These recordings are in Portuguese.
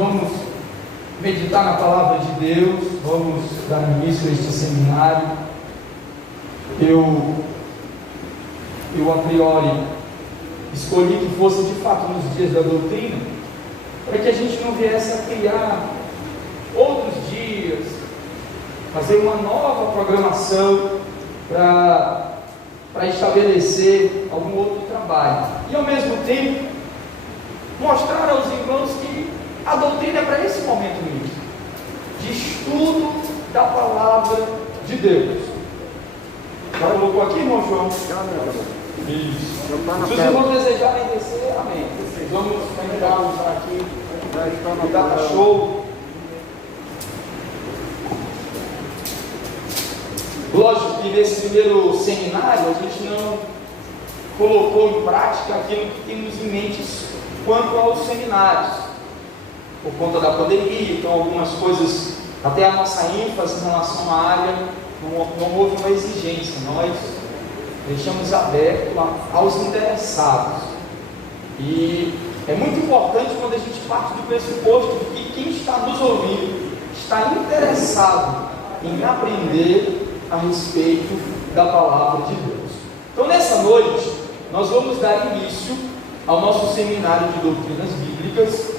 vamos meditar na palavra de Deus, vamos dar início a este seminário. Eu a priori escolhi que fosse de fato nos dias da doutrina, para que a gente não viesse a criar outros dias, fazer uma nova programação para estabelecer algum outro trabalho, e ao mesmo tempo mostrar aos irmãos que a doutrina é para esse momento mesmo, de estudo da palavra de Deus. Já colocou aqui, irmão João? Isso. Se os irmãos desejarem descer, amém. Vamos tentar usar aqui o data show. Lógico que nesse primeiro seminário a gente não colocou em prática aquilo que temos em mente quanto aos seminários, por conta da pandemia. Então algumas coisas, até a nossa ênfase em relação à área, não houve uma exigência, nós deixamos aberto aos interessados. E é muito importante quando a gente parte do pressuposto de que quem está nos ouvindo está interessado em aprender a respeito da palavra de Deus. Então nessa noite nós vamos dar início ao nosso seminário de doutrinas bíblicas,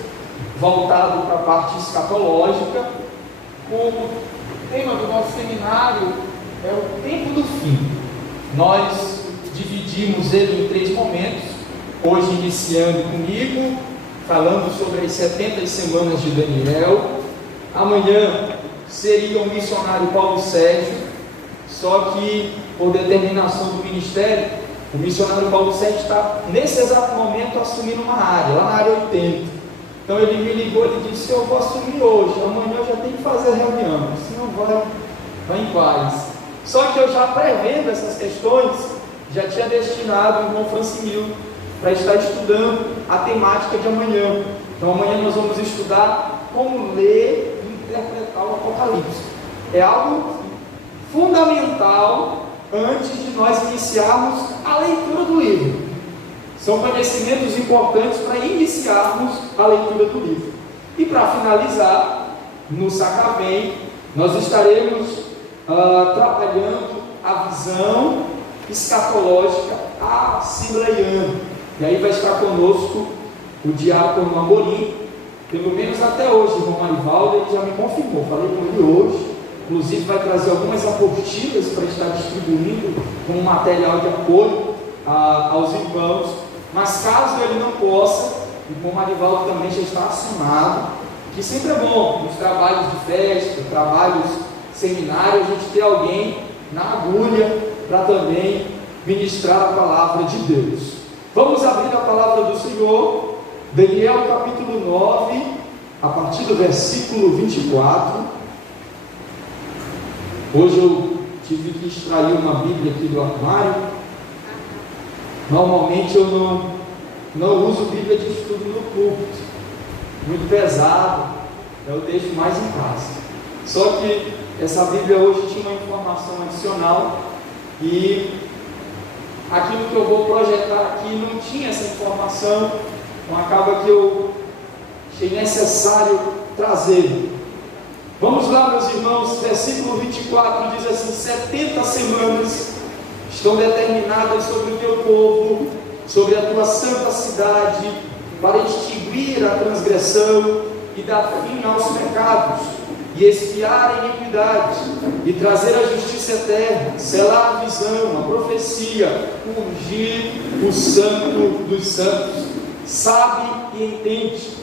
voltado para a parte escatológica. O tema do nosso seminário é o tempo do fim. Nós dividimos ele em 3 momentos, hoje iniciando comigo, falando sobre as 70 semanas de Daniel. Amanhã seria o missionário Paulo Sérgio, só que por determinação do ministério, o missionário Paulo Sérgio está nesse exato momento assumindo uma área, lá na área 80. Então ele me ligou e disse: eu vou assumir hoje, amanhã eu já tenho que fazer reunião, senão vai em paz. Só que eu já prevendo essas questões, já tinha destinado o irmão Francimil para estar estudando a temática de amanhã. Então amanhã nós vamos estudar como ler e interpretar o Apocalipse. É algo fundamental antes de nós iniciarmos a leitura do livro. São conhecimentos importantes para iniciarmos a leitura do livro. E para finalizar, no Sacavém, nós estaremos trabalhando a visão escatológica assembleiana. E aí vai estar conosco o diácono Amorim, pelo menos até hoje, o irmão Marivaldo, ele já me confirmou, falei com ele hoje, inclusive vai trazer algumas apostilas para estar distribuindo como material de apoio aos irmãos. Mas caso ele não possa, o irmão Marivaldo também já está assinado, que sempre é bom nos trabalhos de festa, trabalhos seminários, a gente ter alguém na agulha para também ministrar a palavra de Deus. Vamos abrir a palavra do Senhor, Daniel capítulo 9, a partir do versículo 24. Hoje eu tive que extrair uma Bíblia aqui do armário. Normalmente eu não uso Bíblia de estudo no púlpito, muito pesado, eu deixo mais em casa. Só que essa Bíblia hoje tinha uma informação adicional e aquilo que eu vou projetar aqui não tinha essa informação, então acaba que eu achei necessário trazer. Vamos lá, meus irmãos, versículo 24 diz assim: 70 semanas estão determinadas sobre o teu povo, sobre a tua santa cidade, para extinguir a transgressão e dar fim aos pecados, e expiar a iniquidade, e trazer a justiça eterna, selar a visão, a profecia, ungir o santo dos santos. Sabe e entende,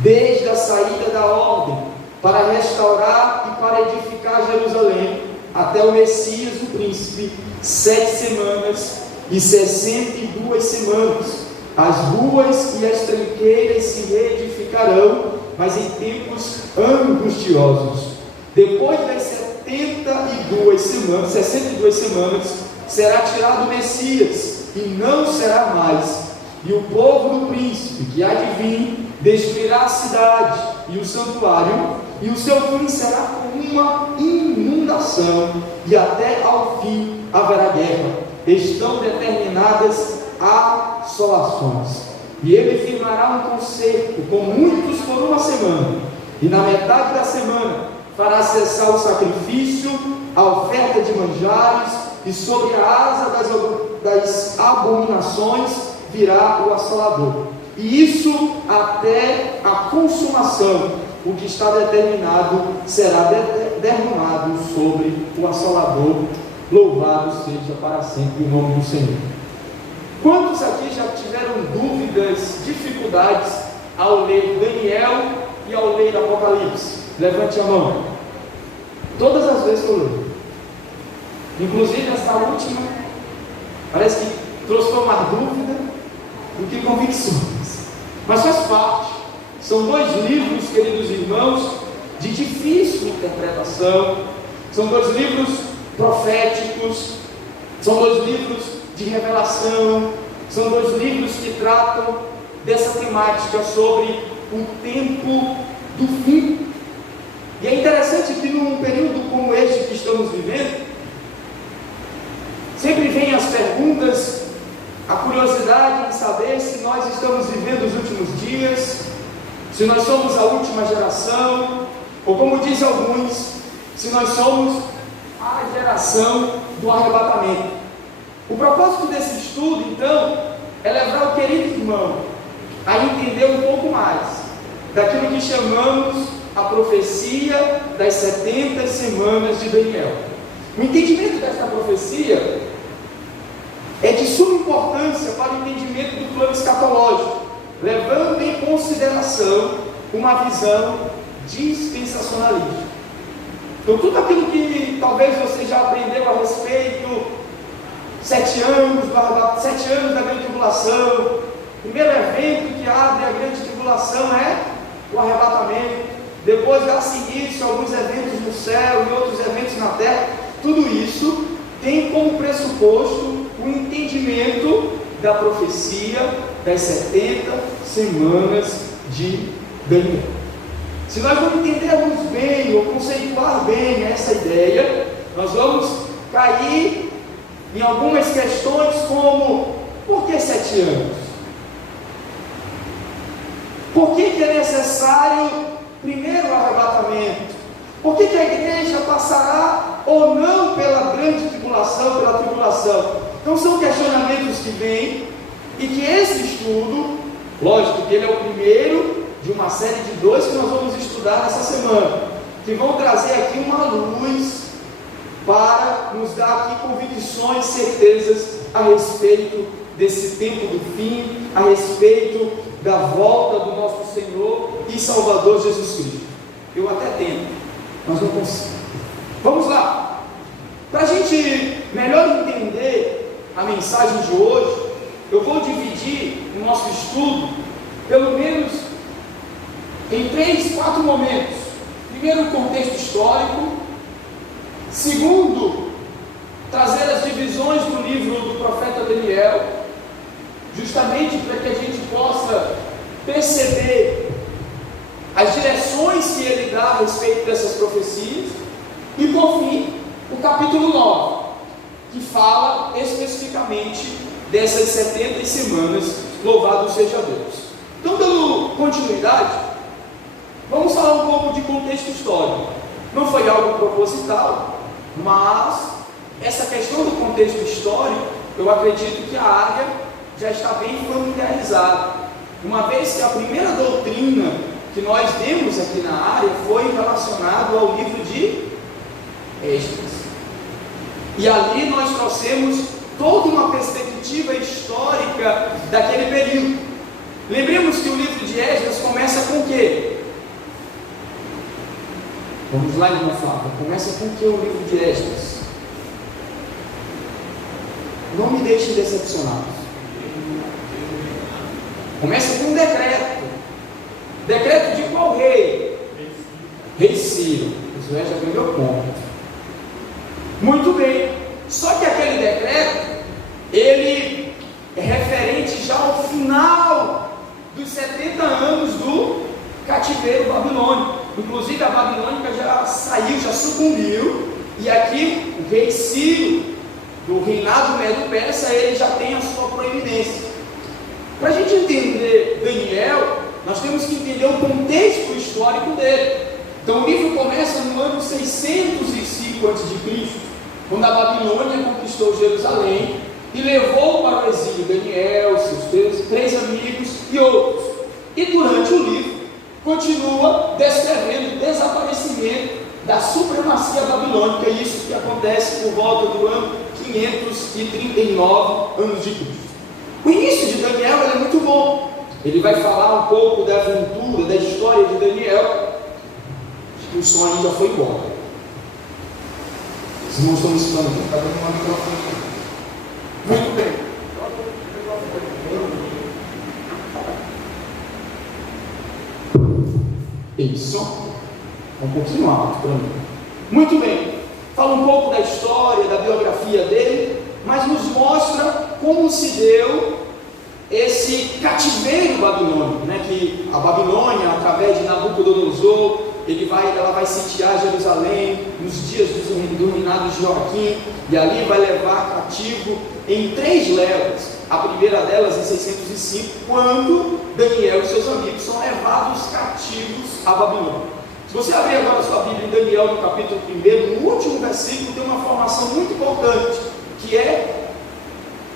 desde a saída da ordem, para restaurar e para edificar Jerusalém, até o Messias, o príncipe, 7 semanas e 62 semanas. As ruas e as tranqueiras se reedificarão, mas em tempos angustiosos. Depois das 62 semanas, será tirado o Messias, e não será mais. E o povo do príncipe, que há de vir, destruirá a cidade e o santuário, e o seu fim será como uma inundação, e até ao fim haverá guerra. Estão determinadas assolações. E ele firmará um concerto com muitos por uma semana, e na metade da semana fará cessar o sacrifício, a oferta de manjares, e sobre a asa das abominações virá o assolador. E isso até a consumação, o que está determinado será derramado sobre o assolador. Louvado seja para sempre o nome do Senhor. Quantos aqui já tiveram dúvidas, dificuldades ao ler Daniel e ao ler Apocalipse? Levante a mão. Todas as vezes que eu leio, inclusive esta última, parece que trouxe mais dúvida do que convicções, mas faz parte. São dois livros, queridos irmãos, de difícil interpretação. São dois livros proféticos, são dois livros de revelação, são dois livros que tratam dessa temática sobre o tempo do fim. E é interessante que num período como este que estamos vivendo, sempre vem as perguntas, a curiosidade de saber se nós estamos vivendo os últimos dias, se nós somos a última geração, ou como dizem alguns, se nós somos a geração do arrebatamento. O propósito desse estudo, então, é levar o querido irmão a entender um pouco mais daquilo que chamamos a profecia das 70 semanas de Daniel. O entendimento desta profecia é de suma importância para o entendimento do plano escatológico, levando em consideração uma visão dispensacionalista. Então, tudo aquilo que talvez você já aprendeu a respeito, 7 anos da grande tribulação, o primeiro evento que abre a grande tribulação é o arrebatamento, depois dá-se início a alguns eventos no céu e outros eventos na terra. Tudo isso tem como pressuposto o entendimento da profecia das 70 semanas de Daniel. Se nós não entendermos bem ou conceituar bem essa ideia, nós vamos cair em algumas questões como: por que 7 anos? Por que é necessário primeiro o arrebatamento? Por que a igreja passará ou não pela grande tribulação, pela tribulação? Então são questionamentos que vêm e que esse estudo, lógico que ele é o primeiro de uma série de 2 que nós vamos estudar nessa semana, que vão trazer aqui uma luz para nos dar aqui convicções, certezas a respeito desse tempo do fim, a respeito da volta do nosso Senhor e Salvador Jesus Cristo. Eu até tento, mas não consigo. Vamos lá. Para a gente melhor entender a mensagem de hoje, eu vou dividir o nosso estudo pelo menos em 3, 4 momentos. Primeiro, o contexto histórico. Segundo, trazer as divisões do livro do profeta Daniel, justamente para que a gente possa perceber as direções que ele dá a respeito dessas profecias. E por fim, o capítulo 9, que fala especificamente dessas 70 semanas. Louvado seja Deus. Então, dando continuidade, vamos falar um pouco de contexto histórico. Não foi algo proposital, mas essa questão do contexto histórico, eu acredito que a área já está bem familiarizada, uma vez que a primeira doutrina que nós demos aqui na área foi relacionada ao livro de Esdras, e ali nós trouxemos toda uma perspectiva histórica daquele período. Lembremos que o livro de Esdras começa com o quê? Vamos lá, irmã Flávia, começa com o que o livro de Esdras? Não me deixem decepcionados. Começa com um decreto. Decreto de qual rei? Rei Ciro. Josué já ganhou ponto. Muito bem. Só que aquele decreto, ele é referente já ao final dos 70 anos do cativeiro babilônico. Inclusive a babilônica já saiu, já sucumbiu, e aqui o rei Ciro, do reinado Medo-Persa, ele já tem a sua proeminência. Para a gente entender Daniel, nós temos que entender o contexto histórico dele. Então o livro começa no ano 605 a.C., quando a Babilônia conquistou Jerusalém e levou para o exílio Daniel, seus três amigos e outros. E durante o livro continua descrevendo o desaparecimento da supremacia babilônica, isso que acontece por volta do ano 539 a.C. O início de Daniel é muito bom. Ele vai falar um pouco da aventura, da história de Daniel. Acho que o som ainda foi embora. Os irmãos estão me ensinando aqui, está dando uma microfone. Muito bem. Isso. Um pouquinho alto para mim. Muito bem. Fala um pouco da história, da biografia dele, mas nos mostra como se deu esse cativeiro babilônico, né? Que a Babilônia, através de Nabucodonosor, ela vai sitiar Jerusalém nos dias do reinado de Joaquim, e ali vai levar cativo em 3 levas. A primeira delas em 605, quando Daniel e seus amigos são levados cativos à Babilônia. Se você abrir agora a sua Bíblia em Daniel, no capítulo 1, no último versículo, tem uma informação muito importante, que é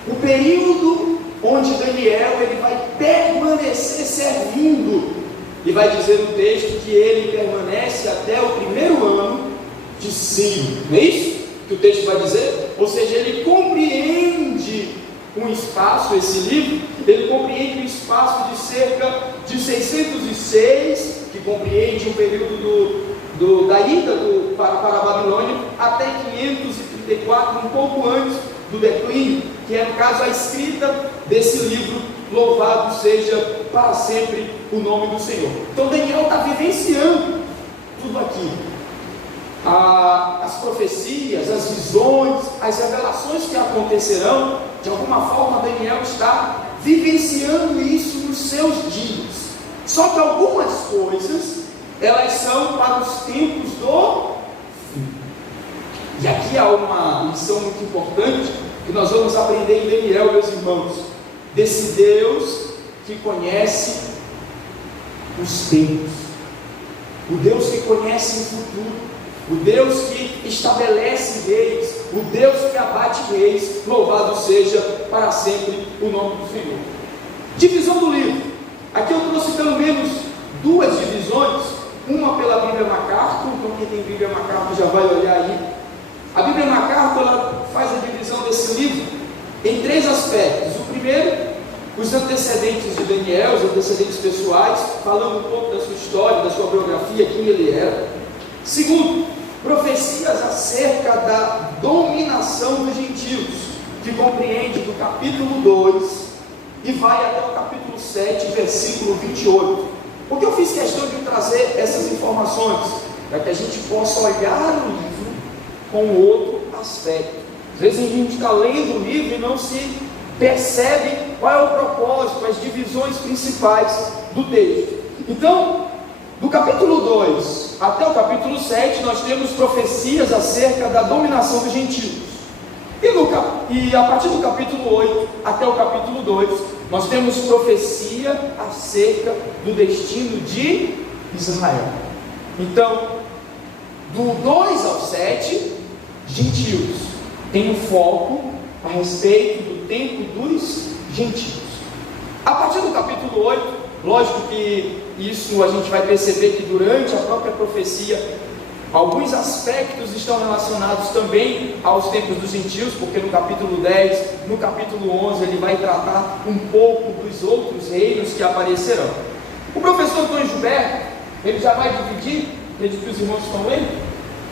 o período onde Daniel ele vai permanecer servindo. E vai dizer no texto que ele permanece até o 1º ano de Ciro. Não é isso que o texto vai dizer? Ou seja, ele compreende um espaço, esse livro, ele compreende um espaço de cerca de 606, que compreende o período da ida para a Babilônia, até 534, um pouco antes do declínio, que é no caso a escrita desse livro. Louvado seja para sempre o nome do Senhor. Então Daniel está vivenciando tudo aqui. As profecias, as visões, as revelações que acontecerão, de alguma forma Daniel está vivenciando isso nos seus dias. Só que algumas coisas, elas são para os tempos do fim. E aqui há uma lição muito importante que nós vamos aprender em Daniel, meus irmãos. Desse Deus que conhece os tempos, o Deus que conhece o futuro, o Deus que estabelece reis, o Deus que abate reis. Louvado seja para sempre o nome do Senhor. Divisão do livro. Aqui eu trouxe pelo menos 2 divisões, uma pela Bíblia MacArthur. Então quem tem Bíblia MacArthur já vai olhar aí. A Bíblia MacArthur ela faz a divisão desse livro em 3 aspectos. O primeiro, os antecedentes de Daniel, os antecedentes pessoais, falando um pouco da sua história, da sua biografia, quem ele era. Segundo, profecias acerca da dominação dos gentios, que compreende do capítulo 2 e vai até o capítulo 7, versículo 28. Por que eu fiz questão de trazer essas informações? Para que a gente possa olhar o livro com outro aspecto. Às vezes a gente está lendo o livro e não se percebe qual é o propósito, as divisões principais do texto. Então, do capítulo 2 até o capítulo 7, nós temos profecias acerca da dominação dos gentios. E a partir do capítulo 8 até o capítulo 2, nós temos profecia acerca do destino de Israel. Então, do 2 ao 7, gentios. Tem um foco a respeito do tempo dos gentios. A partir do capítulo 8, lógico que isso a gente vai perceber que durante a própria profecia, alguns aspectos estão relacionados também aos tempos dos gentios, porque no capítulo 10, no capítulo 11, ele vai tratar um pouco dos outros reinos que aparecerão. O professor Antônio Gilberto, ele já vai dividir, acredito que os irmãos estão lendo,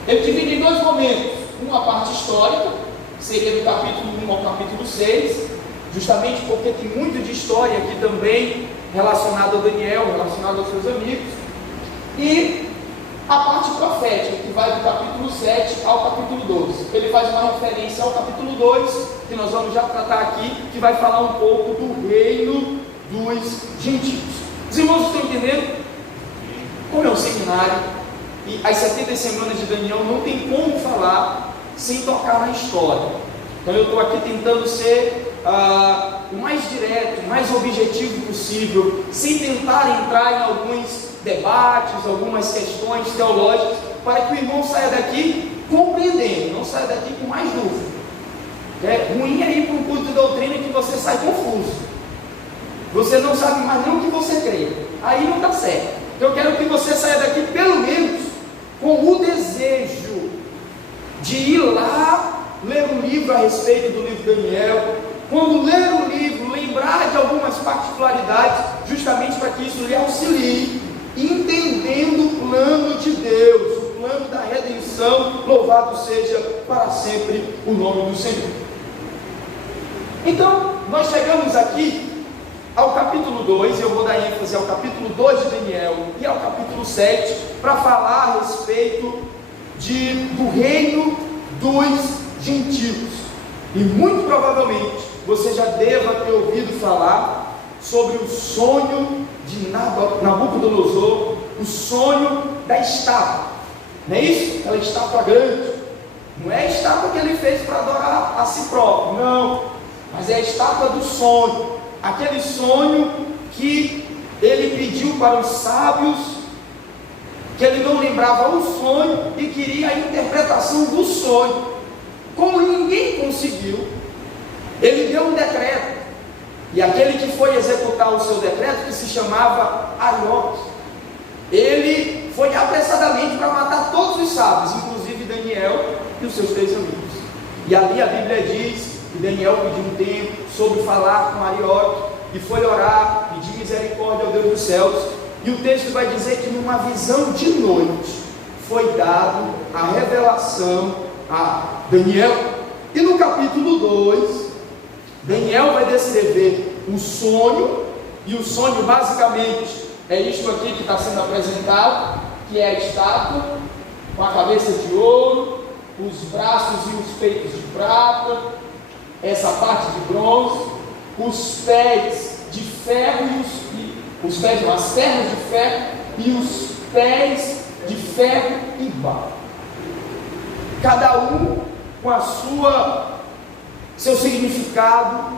ele divide em 2 momentos, uma parte histórica, seria do capítulo 1 ao capítulo 6, justamente porque tem muito de história aqui também, relacionado a Daniel, relacionado aos seus amigos, e a parte profética, que vai do capítulo 7 ao capítulo 12. Ele faz uma referência ao capítulo 2, que nós vamos já tratar aqui, que vai falar um pouco do reino dos gentios. Os irmãos estão entendendo? Como é um seminário, e as 70 semanas de Daniel não tem como falar sem tocar na história. Então eu estou aqui tentando ser o mais direto, o mais objetivo possível, sem tentar entrar em alguns debates, algumas questões teológicas, para que o irmão saia daqui compreendendo, não saia daqui com mais dúvida. É ruim é ir para um culto de doutrina que você sai confuso, você não sabe mais nem o que você crê, aí não dá certo. Então eu quero que você saia daqui pelo menos com o desejo de ir lá ler um livro a respeito do livro de Daniel. Quando ler o livro, lembrar de algumas particularidades, justamente para que isso lhe auxilie, entendendo o plano de Deus, o plano da redenção. Louvado seja para sempre o nome do Senhor. Então, nós chegamos aqui ao capítulo 2, eu vou dar ênfase ao capítulo 2 de Daniel e ao capítulo 7, para falar a respeito do reino dos gentios. E muito provavelmente você já deva ter ouvido falar sobre o sonho de Nabucodonosor, o sonho da estátua. Não é isso? Aquela estátua grande. Não é a estátua que ele fez para adorar a si próprio, não. Mas é a estátua do sonho. Aquele sonho que ele pediu para os sábios, que ele não lembrava o sonho e queria a interpretação do sonho. Como ninguém conseguiu, ele deu um decreto, e aquele que foi executar o seu decreto, que se chamava Arioque, ele foi apressadamente para matar todos os sábios, inclusive Daniel e os seus 3 amigos. E ali a Bíblia diz que Daniel pediu um tempo sobre falar com Arioque, e foi orar, pedir misericórdia ao Deus dos céus, e o texto vai dizer que numa visão de noite foi dado a revelação a Daniel. E no capítulo 2, Daniel vai descrever o sonho, e o sonho basicamente é isto aqui que está sendo apresentado, que é a estátua com a cabeça de ouro, os braços e os peitos de prata, essa parte de bronze, os pés de ferro as pernas de ferro e os pés de ferro e barro, cada um com a seu significado.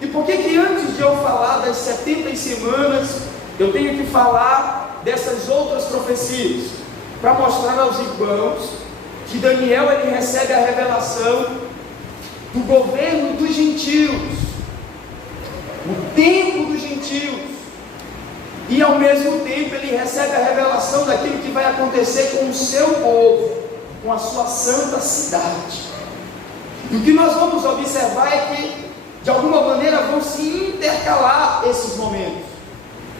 E por que antes de eu falar das 70 semanas, eu tenho que falar dessas outras profecias? Para mostrar aos irmãos que Daniel ele recebe a revelação do governo dos gentios, o tempo dos gentios, e ao mesmo tempo ele recebe a revelação daquilo que vai acontecer com o seu povo, com a sua santa cidade. E o que nós vamos observar é que de alguma maneira vão se intercalar esses momentos,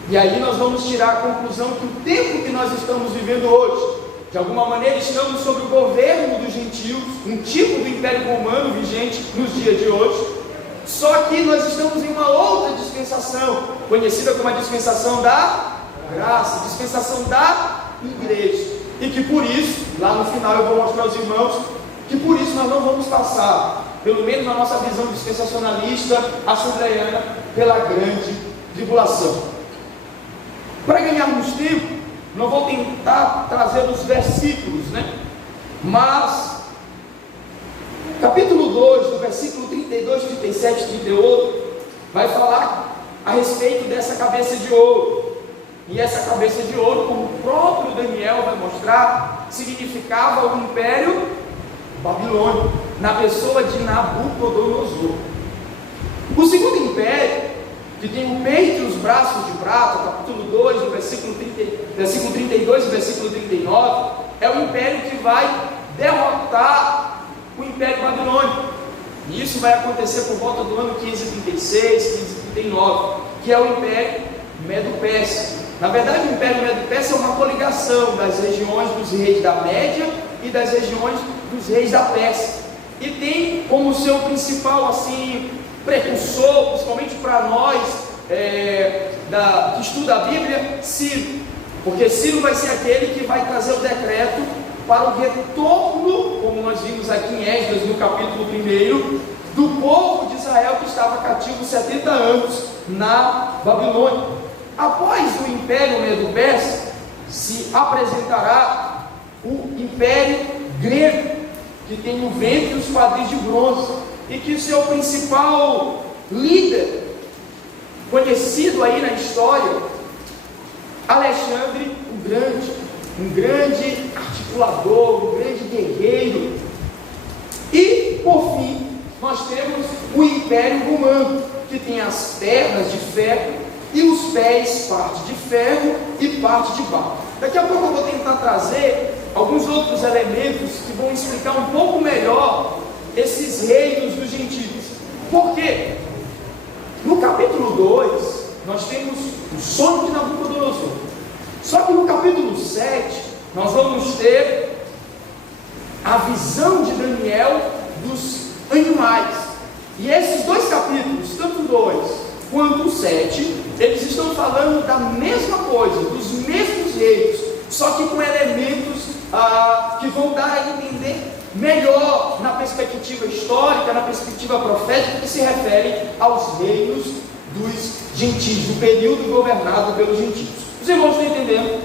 e aí nós vamos tirar a conclusão que o tempo que nós estamos vivendo hoje, de alguma maneira estamos sob o governo dos gentios, um tipo do Império Romano vigente nos dias de hoje, só que nós estamos em uma outra dispensação, conhecida como a dispensação da graça, dispensação da igreja, e que por isso, lá no final eu vou mostrar aos irmãos, que por isso nós não vamos passar, pelo menos na nossa visão dispensacionalista, assembleiana, pela grande tribulação. Para ganharmos tempo, não vou tentar trazer os versículos, mas capítulo 2, do versículo 32, 37 e 38, vai falar a respeito dessa cabeça de ouro. E essa cabeça de ouro, como o próprio Daniel vai mostrar, significava o Império Babilônico, na pessoa de Nabucodonosor. O segundo império, que tem o peito e os braços de prata, capítulo 2, do versículo 32 e versículo 39, é o império que vai derrotar o Império Babilônico. E isso vai acontecer por volta do ano 536, 539, que é o Império Medo-Persa. Na verdade, o Império Medo-Persa é uma coligação das regiões dos reis da Média e das regiões dos reis da Pérsia. E tem como seu principal precursor, principalmente para nós que estuda a Bíblia, Ciro. Porque Ciro vai ser aquele que vai trazer o decreto para o retorno, como nós vimos aqui em Esdras, no capítulo 1, do povo de Israel que estava cativo 70 anos na Babilônia. Após o Império Medo-Persa, se apresentará o Império Grego, que tem o ventre e os quadris de bronze, e que o seu principal líder conhecido aí na história, Alexandre o Grande, um grande articulador, um grande guerreiro. E, por fim, nós temos o Império Romano, que tem as pernas de ferro e os pés, parte de ferro e parte de barro. Daqui a pouco eu vou tentar trazer alguns outros elementos que vão explicar um pouco melhor esses reinos dos gentios. Por quê? No capítulo 2, nós temos o sonho de Nabucodonosor. Só que no capítulo 7, nós vamos ter a visão de Daniel dos animais. E esses dois capítulos, tanto o 2 quanto o 7, eles estão falando da mesma coisa, dos mesmos reinos, só que com elementos que vão dar a entender melhor na perspectiva histórica, na perspectiva profética, que se refere aos reinos dos gentios, do período governado pelos gentios. Os irmãos estão entendendo?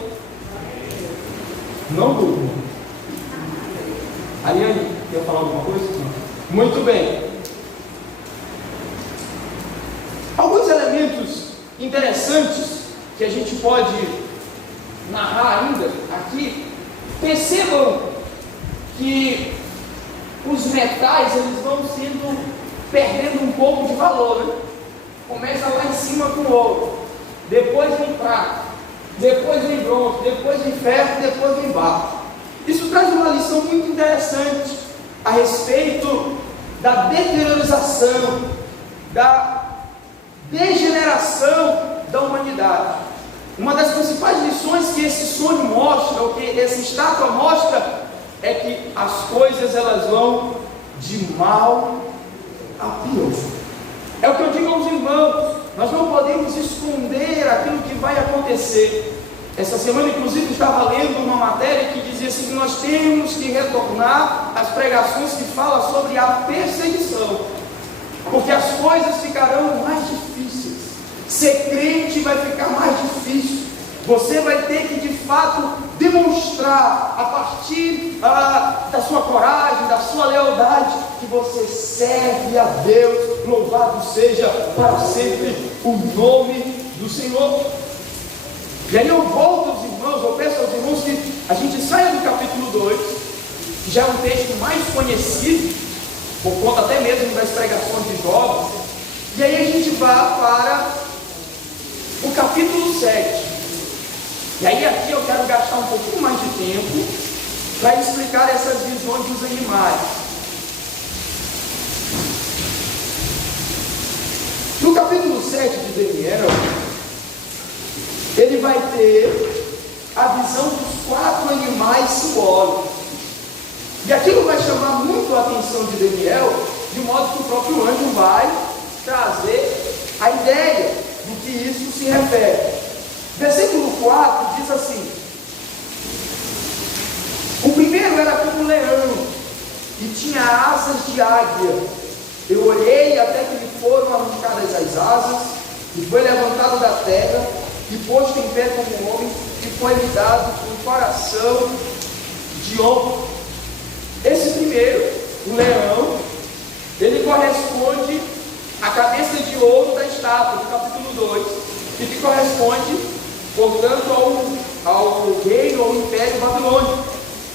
Não durmam. Ariane, quer falar alguma coisa? Não. Muito bem. Alguns elementos interessantes que a gente pode narrar ainda aqui. Percebam que os metais eles vão perdendo um pouco de valor, né? Começa lá em cima com ouro, depois vem prata, depois vem bronze, depois vem ferro, depois vem barro. Isso traz uma lição muito interessante a respeito da deteriorização, da degeneração da humanidade. Uma das principais lições que esse sonho mostra, ou que essa estátua mostra, é que as coisas elas vão de mal a pior. É o que eu digo aos irmãos, nós não podemos esconder aquilo que vai acontecer. Essa semana, inclusive, estava lendo uma matéria que dizia assim, que nós temos que retornar às pregações que falam sobre a perseguição, porque as coisas ficarão mais difíceis. Ser crente vai ficar mais difícil. Você vai ter que, de fato, demonstrar, a partir da sua coragem, da sua lealdade, que você serve a Deus. Louvado seja para sempre o nome do Senhor. E aí eu volto aos irmãos, eu peço aos irmãos que a gente saia do capítulo 2, que já é um texto mais conhecido, por conta até mesmo das pregações de jovens, e aí a gente vá para o capítulo 7. E aí aqui eu quero gastar um pouquinho mais de tempo para explicar essas visões dos animais. No capítulo 7 de Daniel, ele vai ter a visão dos 4 animais simbólicos. E aquilo vai chamar muito a atenção de Daniel, de modo que o próprio anjo vai trazer a ideia do que isso se refere. Versículo 4 diz assim: o primeiro era como um leão e tinha asas de águia. Eu olhei até que lhe foram arrancadas as asas, e foi levantado da terra e posto em pé como um homem, e foi-lhe dado um coração de homem. Esse primeiro, o leão, ele corresponde à cabeça de ouro da estátua, do capítulo 2, e que corresponde, portanto, ao reino ou império babilônico,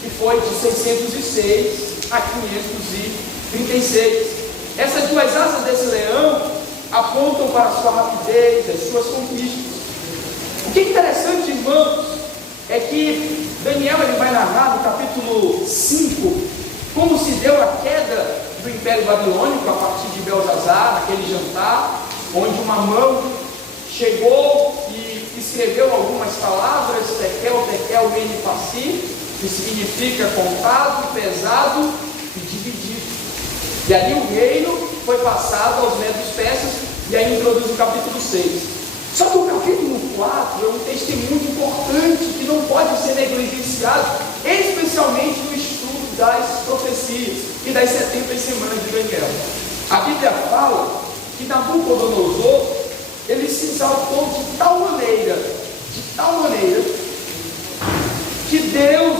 que foi de 606 a 536. Essas duas asas desse leão apontam para a sua rapidez, as suas conquistas. O que é interessante, irmãos, é que Daniel ele vai narrar no capítulo 5 como se deu a queda do Império Babilônico a partir de Belzazar, naquele jantar, onde uma mão chegou e escreveu algumas palavras, tekel, tekel, menipassi, que significa contado, pesado e dividido. E ali o reino foi passado aos medos persas, e aí introduz o capítulo 6. Só que o capítulo 4 é um texto muito importante que não pode ser negligenciado, especialmente no estudo das profecias e das 70 semanas de Daniel. A Bíblia fala que Nabucodonosor ele se exaltou de tal maneira, que Deus,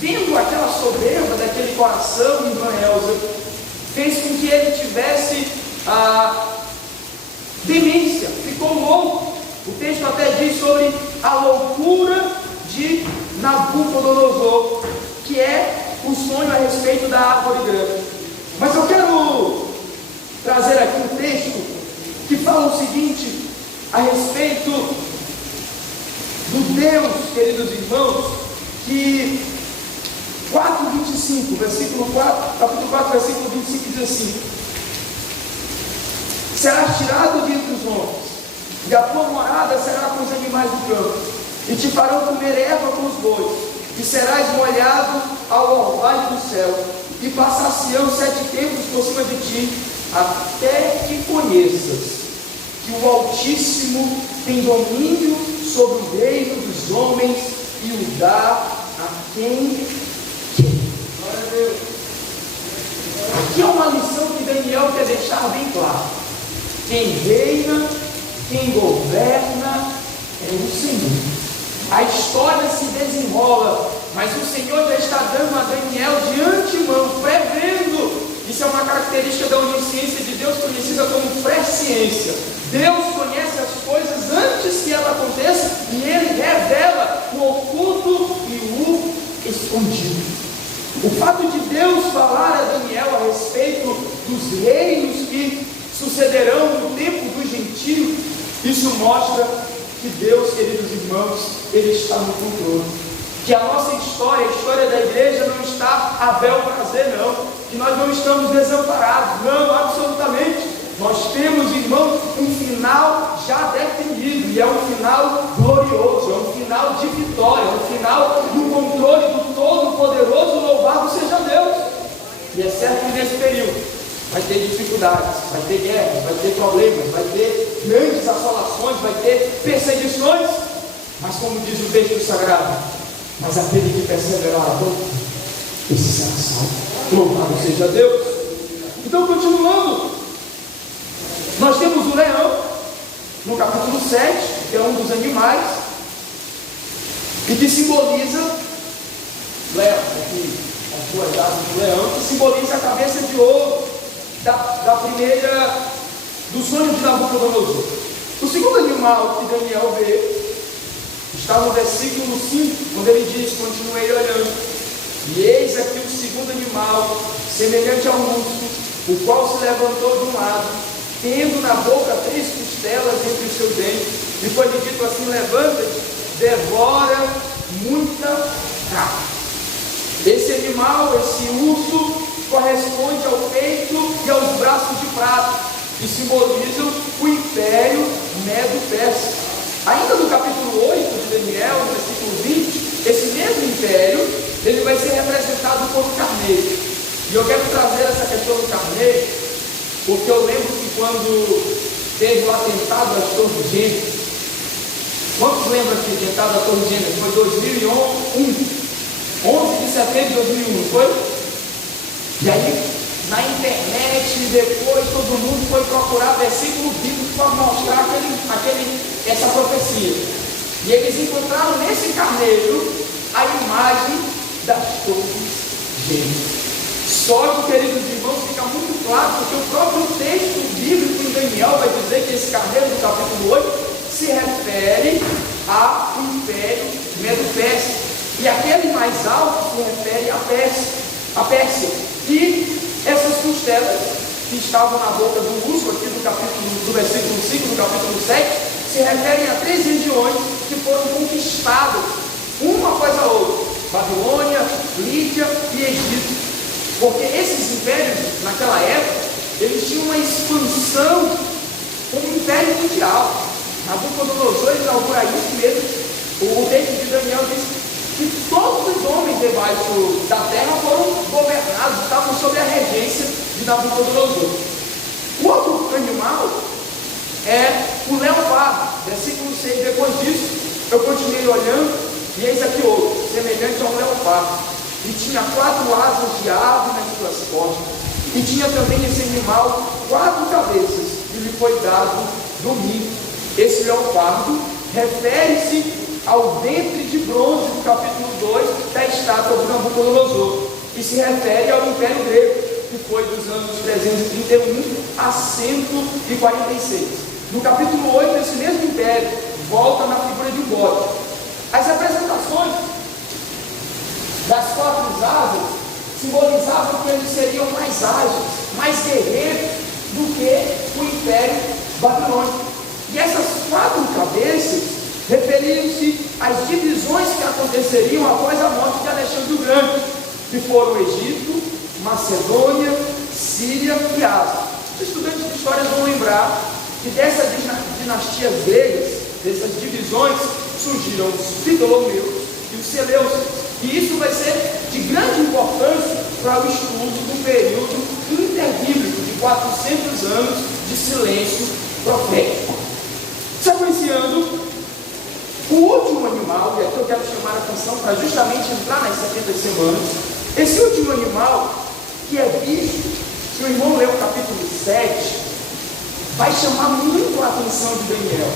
vendo aquela soberba daquele coração em Dona Elza, fez com que ele tivesse demência, ficou louco. O texto até diz sobre a loucura de Nabucodonosor, que é o sonho a respeito da árvore grande. Mas eu quero trazer aqui um texto que fala o seguinte a respeito do Deus, queridos irmãos, que 4:25, versículo 4, capítulo 4, versículo 25 diz assim: serás tirado de entre os homens, e a tua morada será com os animais do campo, e te farão comer erva com os bois, e serás molhado ao orvalho do céu, e passar-se-ão 7 tempos por cima de ti, até que conheças que o Altíssimo tem domínio sobre o reino dos homens e o dá a quem quer. Glória a Deus. Aqui é uma lição que Daniel quer deixar bem claro: quem reina, quem governa é o Senhor. A história se desenrola, mas o Senhor já está dando a Daniel de antemão, prevendo. Isso é uma característica da onisciência de Deus, conhecida como presciência. Deus conhece as coisas antes que ela aconteça, e Ele revela o oculto e o escondido. O fato de Deus falar a Daniel a respeito dos reinos que sucederão no tempo dos gentios, isso mostra que Deus, queridos irmãos, Ele está no controle. Que a nossa história, a história da igreja, não está a bel prazer, não. Que nós não estamos desamparados, não, absolutamente. Nós temos, irmãos, um final já definido, e é um final glorioso, é um final de vitória, é um final do controle do Todo-Poderoso. Louvado seja Deus. E é certo que nesse período vai ter dificuldades, vai ter guerras, vai ter problemas, vai ter grandes assolações, vai ter perseguições, mas como diz o texto sagrado, mas aquele que perseverar, esse será salvo. Louvado seja Deus. Então, continuando, nós temos o leão, no capítulo 7, que é um dos animais, e que simboliza, leão, aqui, as duas asas do leão, que simboliza a cabeça de ouro da primeira, do sonho de Nabucodonosor. O segundo animal que Daniel vê está no versículo 5, quando ele diz: continuei olhando, e eis aqui o segundo animal, semelhante ao urso, o qual se levantou de um lado, tendo na boca 3 costelas entre os seus dentes, e foi-lhe dito assim: levanta-te, devora muita carne. Esse animal, esse urso, corresponde ao peito e aos braços de prata, que simbolizam o império Medo-Persa. Ainda no capítulo 8 de Daniel, no versículo 20, esse mesmo império, ele vai ser representado por um carneiro. E eu quero trazer essa questão do carneiro, porque eu lembro que quando teve o atentado às Torres Gêmeas, quantos lembram que o atentado às Torres Gêmeas? Foi 2001, 11 de setembro de 2001, foi? E aí, na internet, depois todo mundo foi procurar versículo bíblico para mostrar essa profecia. E eles encontraram nesse carneiro a imagem das Torres Gêmeas. Só que, queridos irmãos, fica muito claro, porque o próprio texto bíblico em Daniel vai dizer que esse carneiro do capítulo 8 se refere ao império Medo-Persa. E aquele mais alto se refere à Pérsia. E essas costelas que estavam na boca do urso, aqui do versículo 5, do capítulo 7, se referem a 3 regiões que foram conquistadas, uma após a outra: Babilônia, Lídia e Egito. Porque esses impérios, naquela época, eles tinham uma expansão como império mundial. Nabucodonosor inaugura isso mesmo. O texto de Daniel diz que todos os homens debaixo da terra foram governados, estavam sob a regência de Nabucodonosor. O outro animal é o leopardo, versículo 6. Depois disso, eu continuei olhando, e eis aqui outro, semelhante a um leopardo, e tinha 4 asas de ave nas suas costas, e tinha também esse animal 4 cabeças, e lhe foi dado domínio. Esse leopardo refere-se ao ventre de bronze do capítulo 2 da estátua de Nabucodonosor, que se refere ao Império Grego, que foi dos anos 331 a 146. No capítulo 8, esse mesmo império volta na figura de um bode. As representações das 4 asas simbolizavam que eles seriam mais ágeis, mais guerreiros do que o império babilônico. E essas 4 cabeças referiam-se às divisões que aconteceriam após a morte de Alexandre o Grande, que foram Egito, Macedônia, Síria e Ásia. Os estudantes de história vão lembrar que dessas dinastias gregas, dessas divisões, surgiram os Ptolomeus e os Seleucidas. E isso vai ser de grande importância para o estudo do período interbíblico de 400 anos de silêncio profético. Sequenciando, o último animal, e aqui eu quero chamar a atenção para justamente entrar nas 70 semanas, esse último animal que é visto, se o irmão ler o capítulo 7, vai chamar muito a atenção de Daniel,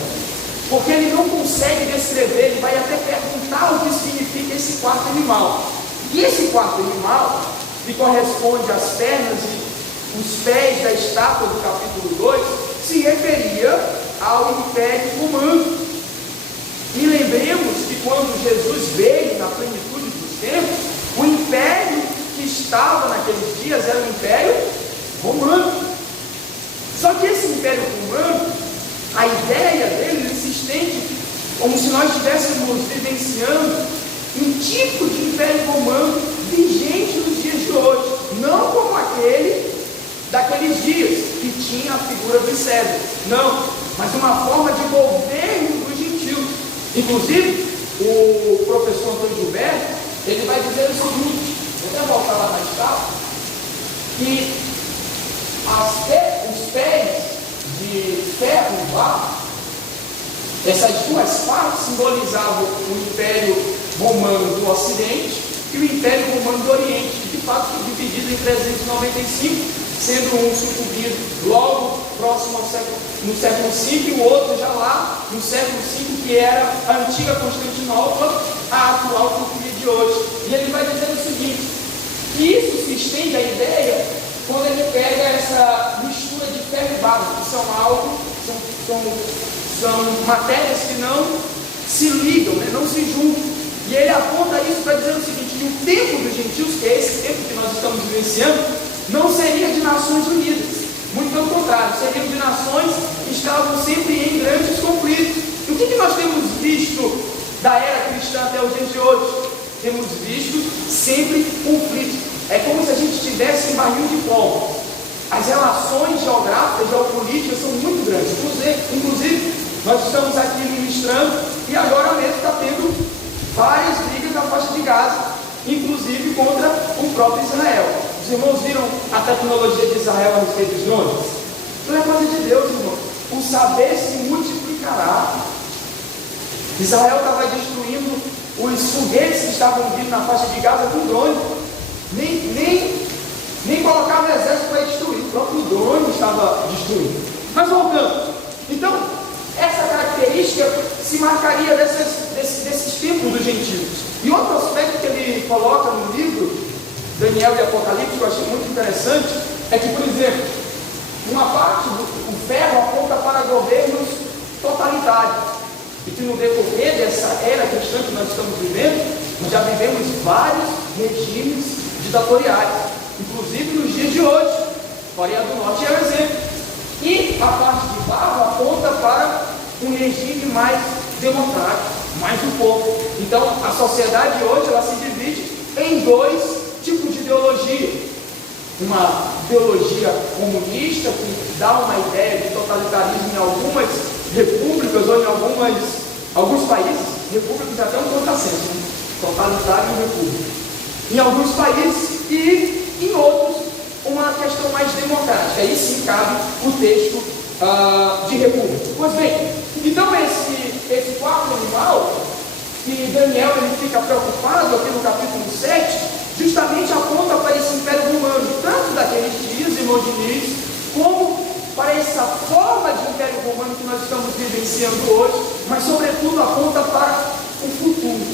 porque ele não consegue descrever, ele vai até perguntar o que significa esse 4º animal. E esse 4º animal, que corresponde às pernas e os pés da estátua do capítulo 2, se referia ao Império Romano. E lembremos que quando Jesus veio na plenitude dos tempos, o império que estava naqueles dias era o Império Romano. Só que esse Império Romano, a ideia dele se estende como se nós estivéssemos vivenciando um tipo de Império Romano vigente nos dias de hoje, não como aquele daqueles dias, que tinha a figura do César, não, mas uma forma de governo dos gentios. Inclusive, o professor Antônio Gilberto, ele vai dizer o seguinte, vou até voltar lá mais tarde, que os pés de ferro e barro, essas 2 partes simbolizavam o Império Romano do Ocidente e o Império Romano do Oriente, que de fato foi dividido em 395, sendo um sucumbido logo próximo no século V e o outro já lá no século V, que era a antiga Constantinopla, a atual Turquia de hoje. E ele vai dizer o seguinte, que isso se estende à ideia quando ele pega essa mistura de ferro e barro, que são matérias que não se ligam, né, não se juntam. E ele aponta isso para dizer o seguinte, que o tempo dos gentios, que é esse tempo que nós estamos vivenciando, não seria de nações unidas, muito pelo contrário, seriam de nações que estavam sempre em grandes conflitos. E o que nós temos visto da era cristã até os dias de hoje? Temos visto sempre conflitos. É como se a gente estivesse em barril de pólvora. As relações geográficas, geopolíticas são muito grandes. Inclusive, nós estamos aqui ministrando e agora mesmo está tendo várias brigas na faixa de Gaza, inclusive contra o próprio Israel. Os irmãos viram a tecnologia de Israel a respeito dos drones? Não é coisa de Deus, irmão. O saber se multiplicará. Israel estava destruindo os foguetes que estavam vindo na faixa de Gaza com drone. Nem colocava o exército para destruir. O próprio drone estava destruindo. Mas voltando. Então, essa característica se marcaria desses tempos dos gentios. E outro aspecto que ele coloca no livro Daniel e Apocalipse, que eu achei muito interessante, é que, por exemplo, uma parte do ferro aponta para governos totalitários, e que no decorrer dessa era cristã que nós estamos vivendo, nós já vivemos vários regimes ditatoriais, inclusive nos dias de hoje. Coreia do Norte é um exemplo. E a parte de barro aponta para um regime mais democrático, mais do povo. Então, a sociedade hoje ela se divide em 2 tipos de ideologia. Uma ideologia comunista que dá uma ideia de totalitarismo em algumas repúblicas ou em alguns países, repúblicas até um contrassenso, né? Totalitário e república. Em alguns países e em outros uma questão mais democrática. Aí sim cabe o texto de república. Pois bem, então esse 4º animal, que Daniel ele fica preocupado aqui no capítulo 7, justamente aponta para esse Império Romano, tanto daqueles dias, irmão Diniz, como para essa forma de Império Romano que nós estamos vivenciando hoje, mas sobretudo aponta para o futuro,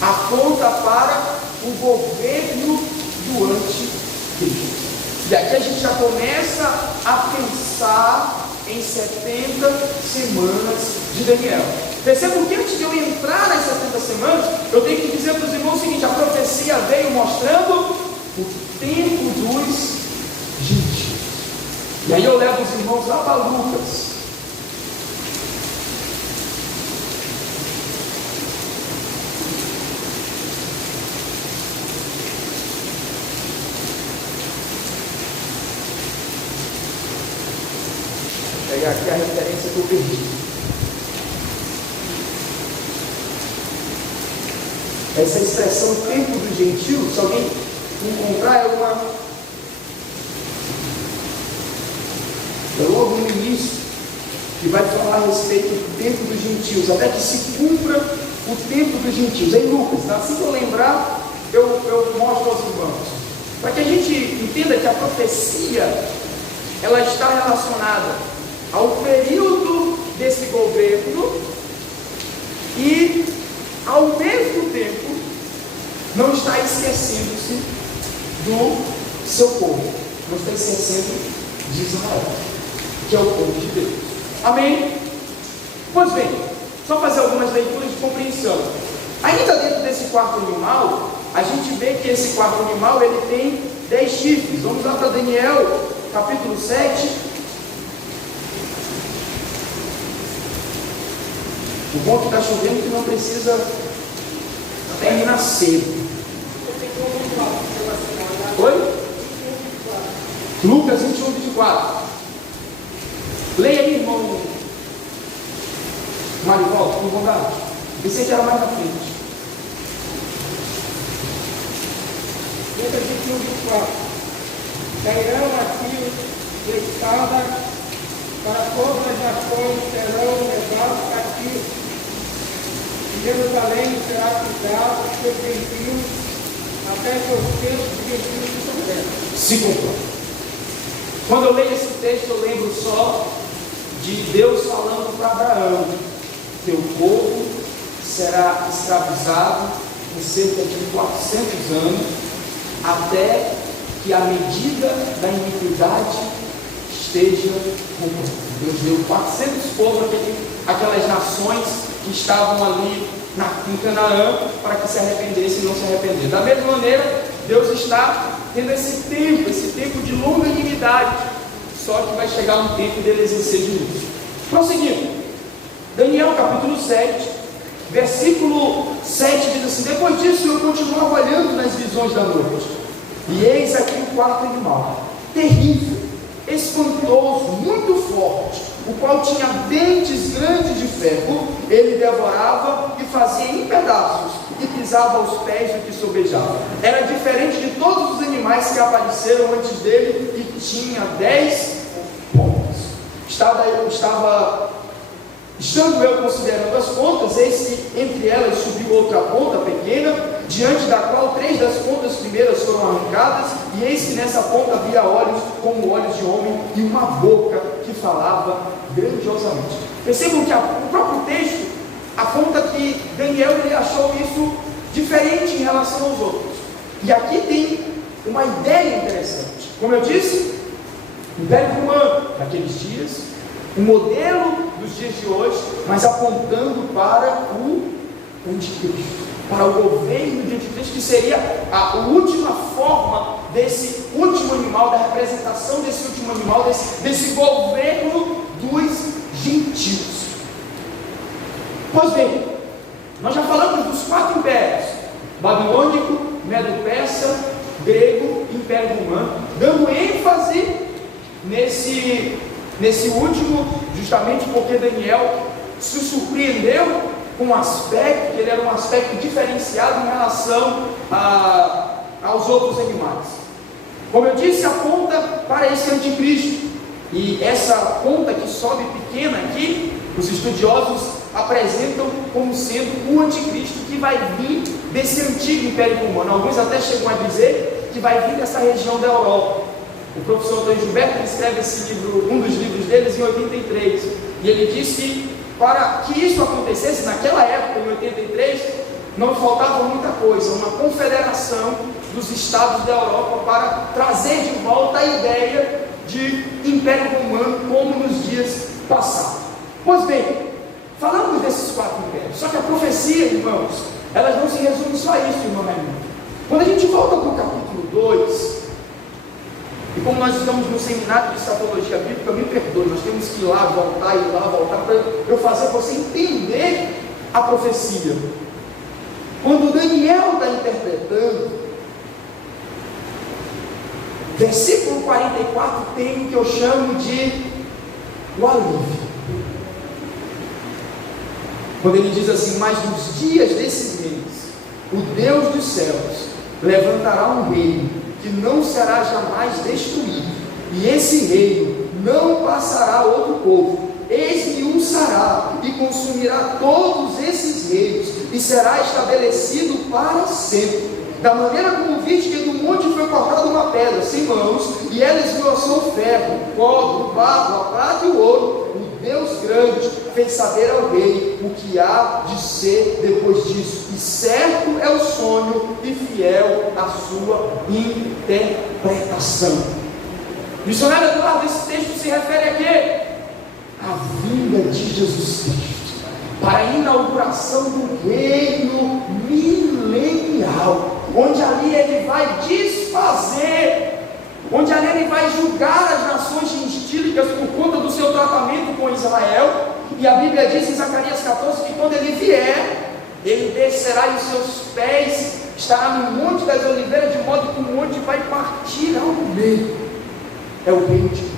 aponta para o governo do anticristo. E aqui a gente já começa a pensar em 70 semanas de Daniel. Percebam que antes de eu entrar nas 70 semanas, eu tenho que dizer para os irmãos o seguinte: a profecia veio mostrando o tempo dos gentios. E aí eu levo os irmãos lá para Lucas. Vou pegar aqui a referência que eu perdi. Essa expressão tempo do gentio, se alguém encontrar, é logo no início, que vai falar a respeito do tempo dos gentios, até que se cumpra o tempo dos gentios. Em Lucas, assim que eu lembrar, eu mostro aos irmãos, para que a gente entenda que a profecia, ela está relacionada ao período desse governo e, ao mesmo tempo, não está esquecendo-se do seu povo, não está esquecendo de Israel, que é o povo de Deus. Amém? Pois bem, só fazer algumas leituras de compreensão. Ainda dentro desse quarto animal, a gente vê que esse quarto animal ele tem 10 chifres. Vamos lá para Daniel, capítulo 7. O bom que está chovendo que não precisa terminar cedo. Oi? Lucas 21, 24. Leia aí, irmão Marivolta, com vontade. Pensei que era mais na frente. Lucas 21, 24. Cairão aqui de escada para todas as nações, serão levados cativos. Jerusalém será cuidado dos seus gentios, até que os tempos de gentios se completem. Se cumpram. Quando eu leio esse texto, eu lembro só de Deus falando para Abraão: teu povo será escravizado por cerca de 400 anos, até que a medida da iniquidade esteja cumprida. Deus deu 400 povos, aquelas nações que estavam ali em Canaã, para que se arrependessem e não se arrependeram. Da mesma maneira, Deus está tendo esse tempo de longanimidade, só que vai chegar um tempo dele exercer juízo. Prosseguindo, Daniel capítulo 7, versículo 7 diz assim: depois disso eu continuava olhando nas visões da noite, e eis aqui o quarto animal, terrível, espantoso, muito forte, o qual tinha dentes grandes de ferro. Ele devorava e fazia em pedaços, e pisava aos pés do que sobejava. Era diferente de todos os animais que apareceram antes dele, e tinha 10 pontas. Estando eu considerando as pontas, eis que entre elas subiu outra ponta pequena, diante da qual 3 das pontas primeiras foram arrancadas, e eis que nessa ponta havia olhos como olhos de homem, e uma boca que falava grandiosamente. Percebam que o próprio texto aponta que Daniel ele achou isso diferente em relação aos outros. E aqui tem uma ideia interessante. Como eu disse, o Império Romano naqueles dias, o modelo dos dias de hoje, mas apontando para o anticristo, para o governo de anticristo, que seria a última forma desse último animal, da representação desse último animal, desse governo dos gentios. Pois bem, nós já falamos dos 4 impérios: babilônico, medo-persa, grego e império romano, dando ênfase nesse último, justamente porque Daniel se surpreendeu com um aspecto, que ele era um aspecto diferenciado em relação aos outros animais. Como eu disse, aponta para esse anticristo, e essa ponta que sobe pequena aqui, os estudiosos apresentam como sendo o anticristo que vai vir desse antigo Império Romano. Alguns até chegam a dizer que vai vir dessa região da Europa. O professor Antônio Gilberto escreve esse livro, um dos livros deles, em 83, e ele diz que para que isso acontecesse naquela época, em 83, não faltava muita coisa, uma confederação dos estados da Europa para trazer de volta a ideia de Império Romano como nos dias passados. Pois bem, falamos desses 4 impérios, só que a profecia, irmãos, elas não se resumem só a isso, irmão Raimundo. Quando a gente volta para o capítulo 2, e como nós estamos no seminário de escatologia bíblica, me perdoe, nós temos que ir lá, voltar, para eu fazer você entender a profecia. Quando Daniel está interpretando, versículo 44 tem o que eu chamo de o alívio. Quando ele diz assim: mas nos dias desses reis, o Deus dos céus levantará um reino que não será jamais destruído, e esse reino não passará a outro povo. Esmiuçará e consumirá todos esses reinos, e será estabelecido para sempre. Da maneira como viste que do monte foi cortada uma pedra sem mãos, e ela esmiuçou o ferro, o cobre, o barro, a prata e o ouro, o Deus grande fez saber ao rei o que há de ser depois disso, e certo é o sonho e fiel a sua interpretação. Missionário Eduardo, esse texto se refere a quê? A vinda de Jesus Cristo, para a inauguração do reino milenial, onde ali ele vai desfazer, onde ali ele vai julgar as nações gentílicas por conta do seu tratamento com Israel. E a Bíblia diz em Zacarias 14 que quando ele vier, ele descerá e os seus pés estará no Monte das Oliveiras, de modo que o monte vai partir ao meio. É o reino de Cristo.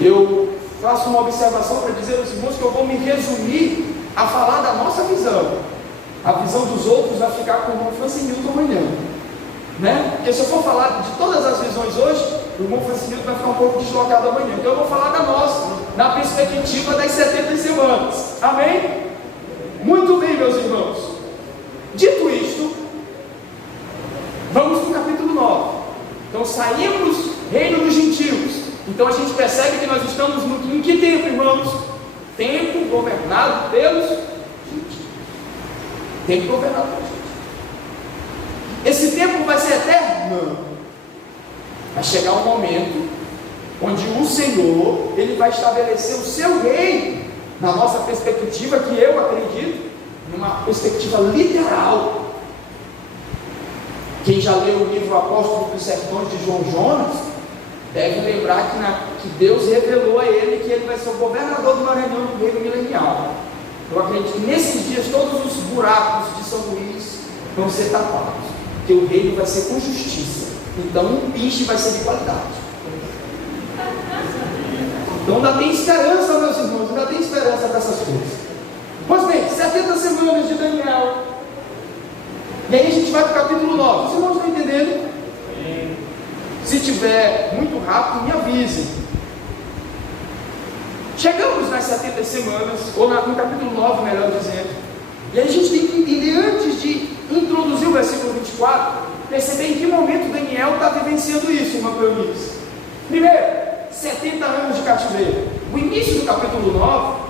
Eu faço uma observação para dizer aos irmãos que eu vou me resumir a falar da nossa visão. A visão dos outros vai ficar com o irmão Francinilton amanhã, né? Porque se eu for falar de todas as visões hoje, o irmão Francinilton vai ficar um pouco deslocado amanhã. Então eu vou falar da nossa, na perspectiva das 70 semanas. Amém? Muito bem, meus irmãos. Dito isto, vamos para o capítulo 9. Então saímos reino dos gentios. Então a gente percebe que nós estamos em que tempo, irmãos? Tempo governado pelos gentios. Tempo governado pelos gentios. Esse tempo vai ser eterno? Não. Vai chegar um momento onde o Senhor, ele vai estabelecer o seu reino, na nossa perspectiva, que eu acredito, numa perspectiva literal. Quem já leu o livro Apóstolo dos Sertões de João Jonas, deve lembrar que Deus revelou a ele que ele vai ser o governador do Maranhão do reino milenial. Eu acredito que nesses dias todos os buracos de São Luís vão ser tapados, porque o reino vai ser com justiça. Então um piche vai ser de qualidade. Então ainda tem esperança, meus irmãos, ainda tem esperança dessas coisas. Pois bem, 70 semanas de Daniel. E aí a gente vai para o capítulo 9. Os irmãos estão entendendo? Se tiver muito rápido, me avise. Chegamos nas 70 semanas, ou no capítulo 9, melhor dizendo. E aí a gente tem que entender, antes de introduzir o versículo 24, perceber em que momento Daniel está vivenciando isso, irmã Cleonice. Primeiro, 70 anos de cativeiro. O início do capítulo 9,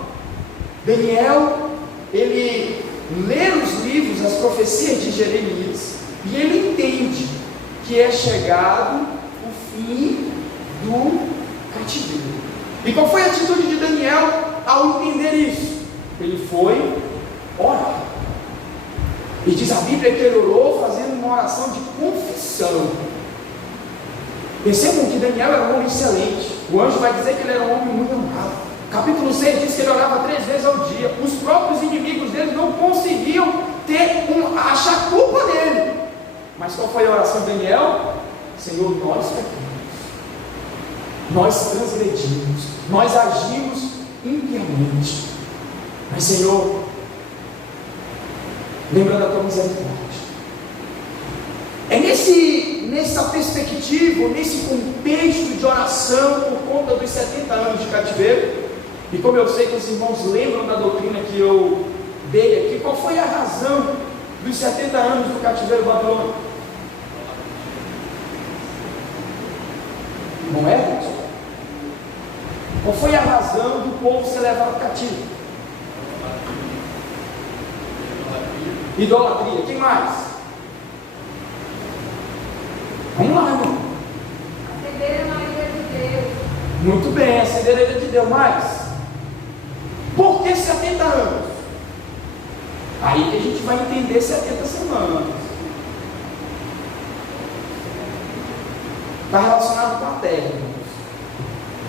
Daniel, ele lê os livros, as profecias de Jeremias, e ele entende que é chegado o fim do cativeiro. E qual foi a atitude de Daniel ao entender isso? Ele foi orar. E diz a Bíblia que ele orou fazendo uma oração de confissão. Percebam que Daniel era um homem excelente. O anjo vai dizer que ele era um homem muito amado. Capítulo 6 diz que ele orava 3 vezes ao dia. Os próprios inimigos dele não conseguiam achar culpa dele. Mas qual foi a oração de Daniel? Senhor, nós pecamos, nós transgredimos, nós agimos impiamente. Mas Senhor, lembra da tua misericórdia. É nessa perspectiva, nesse contexto de oração por conta dos 70 anos de cativeiro, e como eu sei que os irmãos lembram da doutrina que eu dei aqui, qual foi a razão dos 70 anos do cativeiro babilônico? Não é, irmãos? Qual foi a razão do povo ser levado cativo? Idolatria. Quem mais? Vamos lá, irmão. Acender na ira de Deus. Muito bem, acender a ira de Deus. Mais? Por que 70 anos? Aí que a gente vai entender 70 semanas. Está relacionado com a terra, irmãos.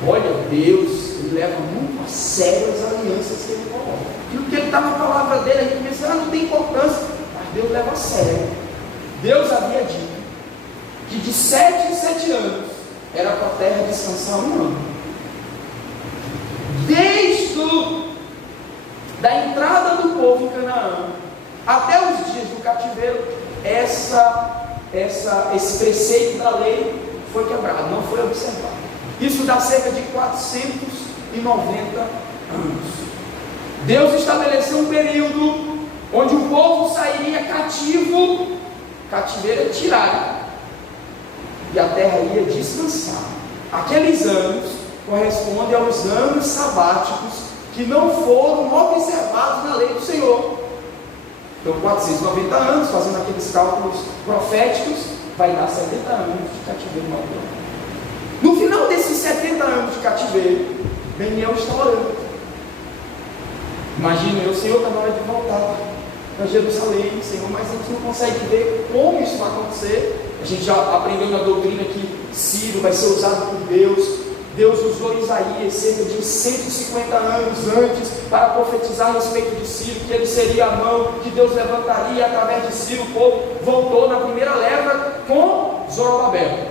Olha, Deus, Ele leva muito a sério as alianças que Ele coloca. Aquilo que Ele está na palavra dele, a gente pensa, não tem importância, mas Deus leva a sério. Deus havia dito que de 7 em 7 anos era para a terra descansar um ano. Desde da entrada do povo em Canaã até os dias do cativeiro, esse preceito da lei foi quebrado, não foi observado. Isso dá cerca de 490 anos. Deus estabeleceu um período onde o povo sairia cativo, cativeiro é tirado, e a terra ia descansar. Aqueles anos correspondem aos anos sabáticos que não foram observados na lei do Senhor. Então 490 anos, fazendo aqueles cálculos proféticos, vai dar 70 anos de cativeiro babilônico. No final desses 70 anos de cativeiro, Daniel está orando. Imagina, o Senhor está na hora de voltar para Jerusalém, Senhor, mas a gente não consegue ver como isso vai acontecer. A gente já aprendeu na doutrina que Ciro vai ser usado por Deus. Deus usou Isaías cerca de 150 anos antes para profetizar a respeito de Ciro, que ele seria a mão que Deus levantaria através de Ciro. O povo voltou na primeira leva com Zorobabel,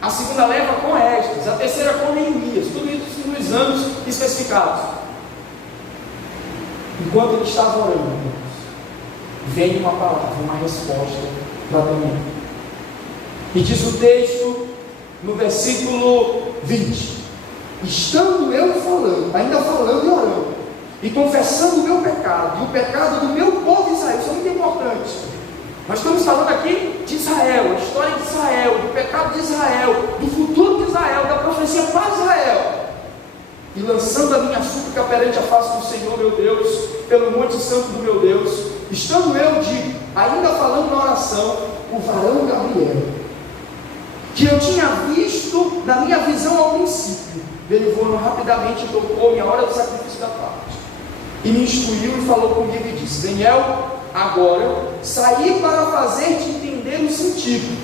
a segunda leva com Esdras, a terceira com Neemias, tudo isso nos anos especificados. Enquanto ele estava orando, veio uma palavra, uma resposta para Daniel. E diz o texto no versículo 20: estando eu falando, ainda falando e orando, e confessando o meu pecado, e o pecado do meu povo Israel, isso é muito importante. Nós estamos falando aqui de Israel, a história de Israel, do pecado de Israel, do futuro de Israel, da profecia para Israel. E lançando a minha súplica perante a face do Senhor meu Deus, pelo monte santo do meu Deus, estando eu, digo, ainda falando na oração, o varão Gabriel, que eu tinha visto na minha visão ao princípio, ele voou rapidamente e tocou-me a hora do sacrifício da tarde, e me instruiu e falou comigo e disse: Daniel, agora saí para fazer-te entender o sentido.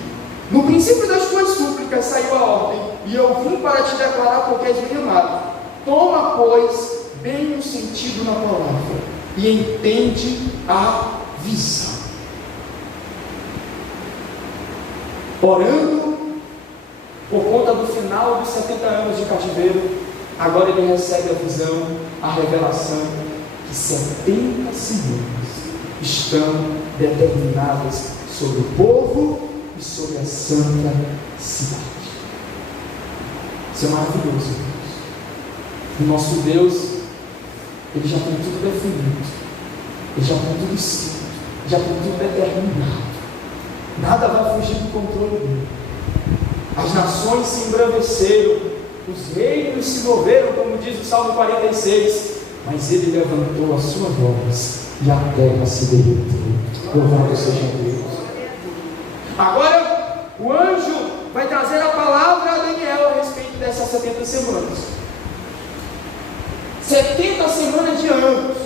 No princípio das tuas súplicas saiu a ordem, e eu vim para te declarar porque és bem amado. Toma, pois, bem o sentido na palavra, e entende a visão. Orando por conta do final dos 70 anos de cativeiro, agora ele recebe a visão, a revelação, que 70 semanas estão determinadas sobre o povo e sobre a santa cidade. Isso é maravilhoso, irmãos. O nosso Deus, Ele já tem tudo definido, Ele já tem tudo escrito, já tem tudo determinado. Nada vai fugir do controle dele. As nações se embraveceram, os reinos se moveram, como diz o Salmo 46, mas ele levantou a sua voz e a terra se derreteu. Louvado seja Deus. Agora o anjo vai trazer a palavra a Daniel a respeito dessas 70 semanas. 70 semanas de anos.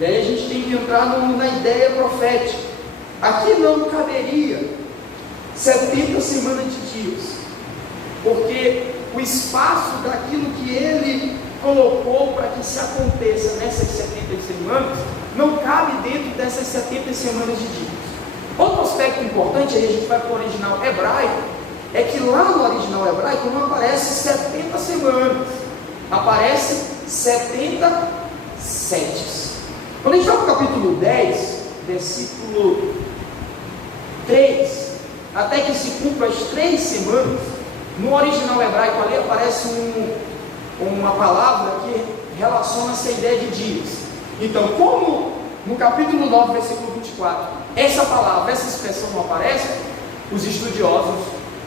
E aí a gente tem que entrar na ideia profética. Aqui não caberia 70 semanas de dias, porque o espaço daquilo que ele colocou para que se aconteça nessas 70 semanas não cabe dentro dessas 70 semanas de dias. Outro aspecto importante, aí a gente vai para o original hebraico, é que lá no original hebraico não aparece 70 semanas, aparece 70 setes. Quando a gente vai para o capítulo 10, versículo 3, até que se cumpra as 3 semanas, no original hebraico ali aparece uma palavra que relaciona essa ideia de dias. Então, como no capítulo 9, versículo 24, essa palavra, essa expressão não aparece, os estudiosos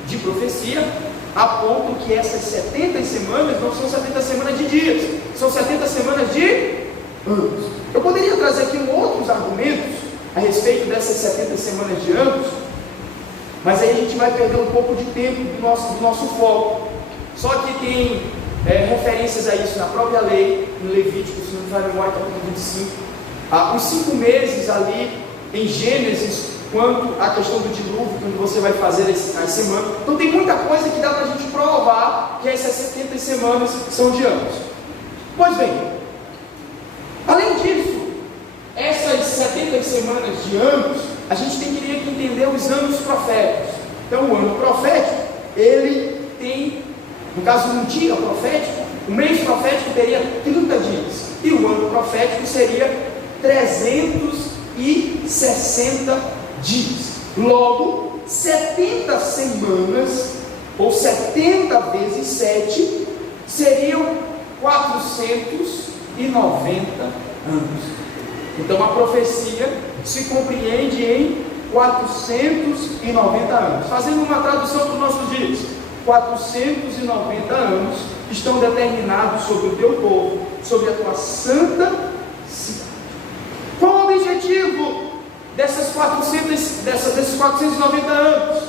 de profecia apontam que essas 70 semanas não são 70 semanas de dias, são 70 semanas de anos. Eu poderia trazer aqui outros argumentos a respeito dessas 70 semanas de anos, mas aí a gente vai perder um pouco de tempo do nosso foco. Só que tem referências a isso na própria lei, em Levítico, se não me falha a memória, capítulo 25. Os 5 meses ali em Gênesis, quanto à questão do dilúvio, quando você vai fazer as semanas. Então tem muita coisa que dá para a gente provar que essas 70 semanas são de anos. Pois bem, além disso, essas 70 semanas de anos, a gente teria que entender os anos proféticos. Então o ano profético, ele tem, no caso um dia profético, o mês profético teria 30 dias, e o ano profético seria 360 dias. Logo, 70 semanas, ou 70 vezes 7, seriam 490 anos. Então a profecia se compreende em 490 anos. Fazendo uma tradução para os nossos dias, 490 anos estão determinados sobre o teu povo, sobre a tua santa cidade. Qual o objetivo desses 490 anos?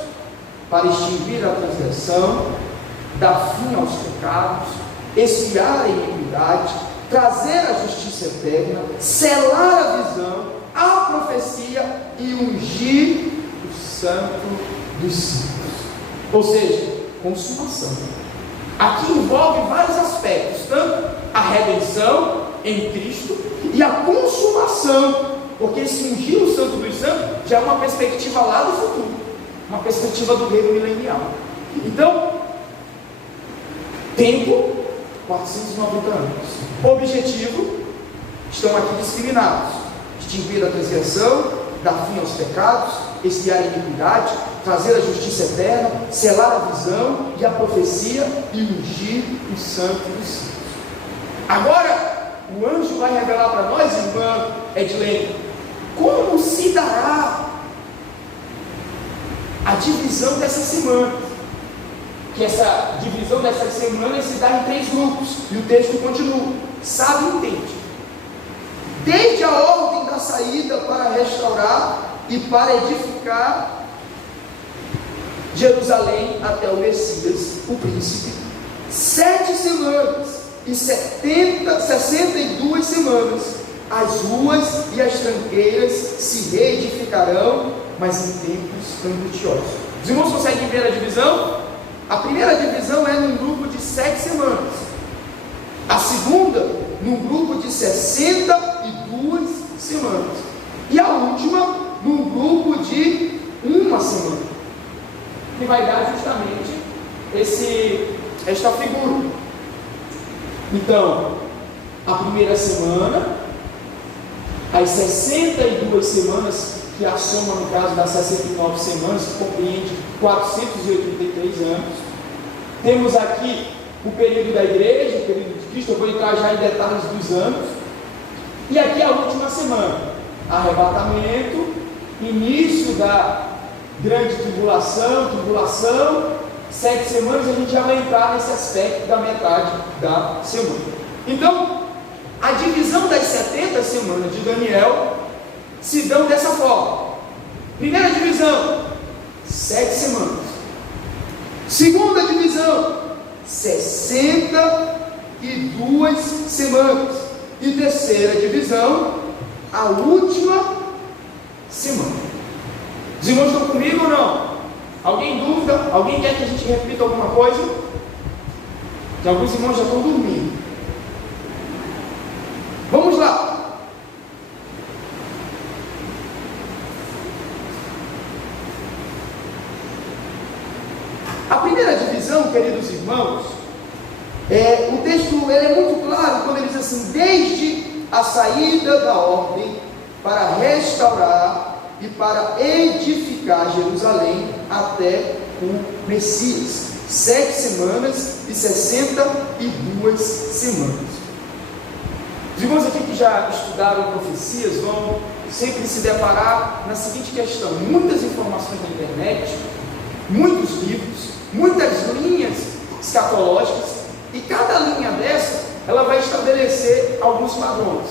Para extinguir a transgressão, dar fim aos pecados, expiar a iniquidade, trazer a justiça eterna, selar a visão, a profecia e ungir o santo dos santos. Ou seja, consumação. Aqui envolve vários aspectos, tanto a redenção em Cristo e a consumação, porque esse ungir o santo dos santos já é uma perspectiva lá do futuro, uma perspectiva do reino milenial. Então, tempo, 490 anos. Objetivo, estão aqui discriminados: extinguir a transgressão, dar fim aos pecados, expiar a iniquidade, trazer a justiça eterna, selar a visão e a profecia e ungir o santo dos santos. Agora, o anjo vai revelar para nós, irmã Edilene, como se dará a divisão dessas semanas. Que essa divisão dessas semanas se dá em 3 grupos, e o texto continua: sabe e entende. Desde a ordem da saída para restaurar e para edificar Jerusalém até o Messias, o príncipe, 7 semanas e 62 semanas, as ruas e as tranqueiras se reedificarão, mas em tempos angustiosos. Os irmãos conseguem ver a divisão? A primeira divisão é num grupo de 7 semanas, a segunda num grupo de 62 semanas, e a última num grupo de 1 semana, que vai dar justamente esta figura. Então, a primeira semana, as 62 semanas, que a soma, no caso das 69 semanas, que compreende 483 anos. Temos aqui o período da igreja, o período de Cristo. Eu vou entrar já em detalhes dos anos. E aqui a última semana, arrebatamento, início da grande tribulação, 7 semanas. A gente já vai entrar nesse aspecto da metade da semana. Então, a divisão das 70 semanas de Daniel se dão dessa forma: primeira divisão, 7 semanas; segunda divisão, 62 semanas; e terceira divisão, a última semana. Os irmãos estão comigo ou não? Alguém dúvida? Alguém quer que a gente repita alguma coisa? Que alguns irmãos já estão dormindo. Vamos lá. A primeira divisão, queridos irmãos, o texto ele é muito claro quando ele diz assim: desde a saída da ordem para restaurar e para edificar Jerusalém até o Messias, 7 semanas e 62 semanas. Os irmãos aqui que já estudaram profecias vão sempre se deparar na seguinte questão: muitas informações na internet, muitos livros, muitas linhas escatológicas, e cada linha dessa, ela vai estabelecer alguns padrões.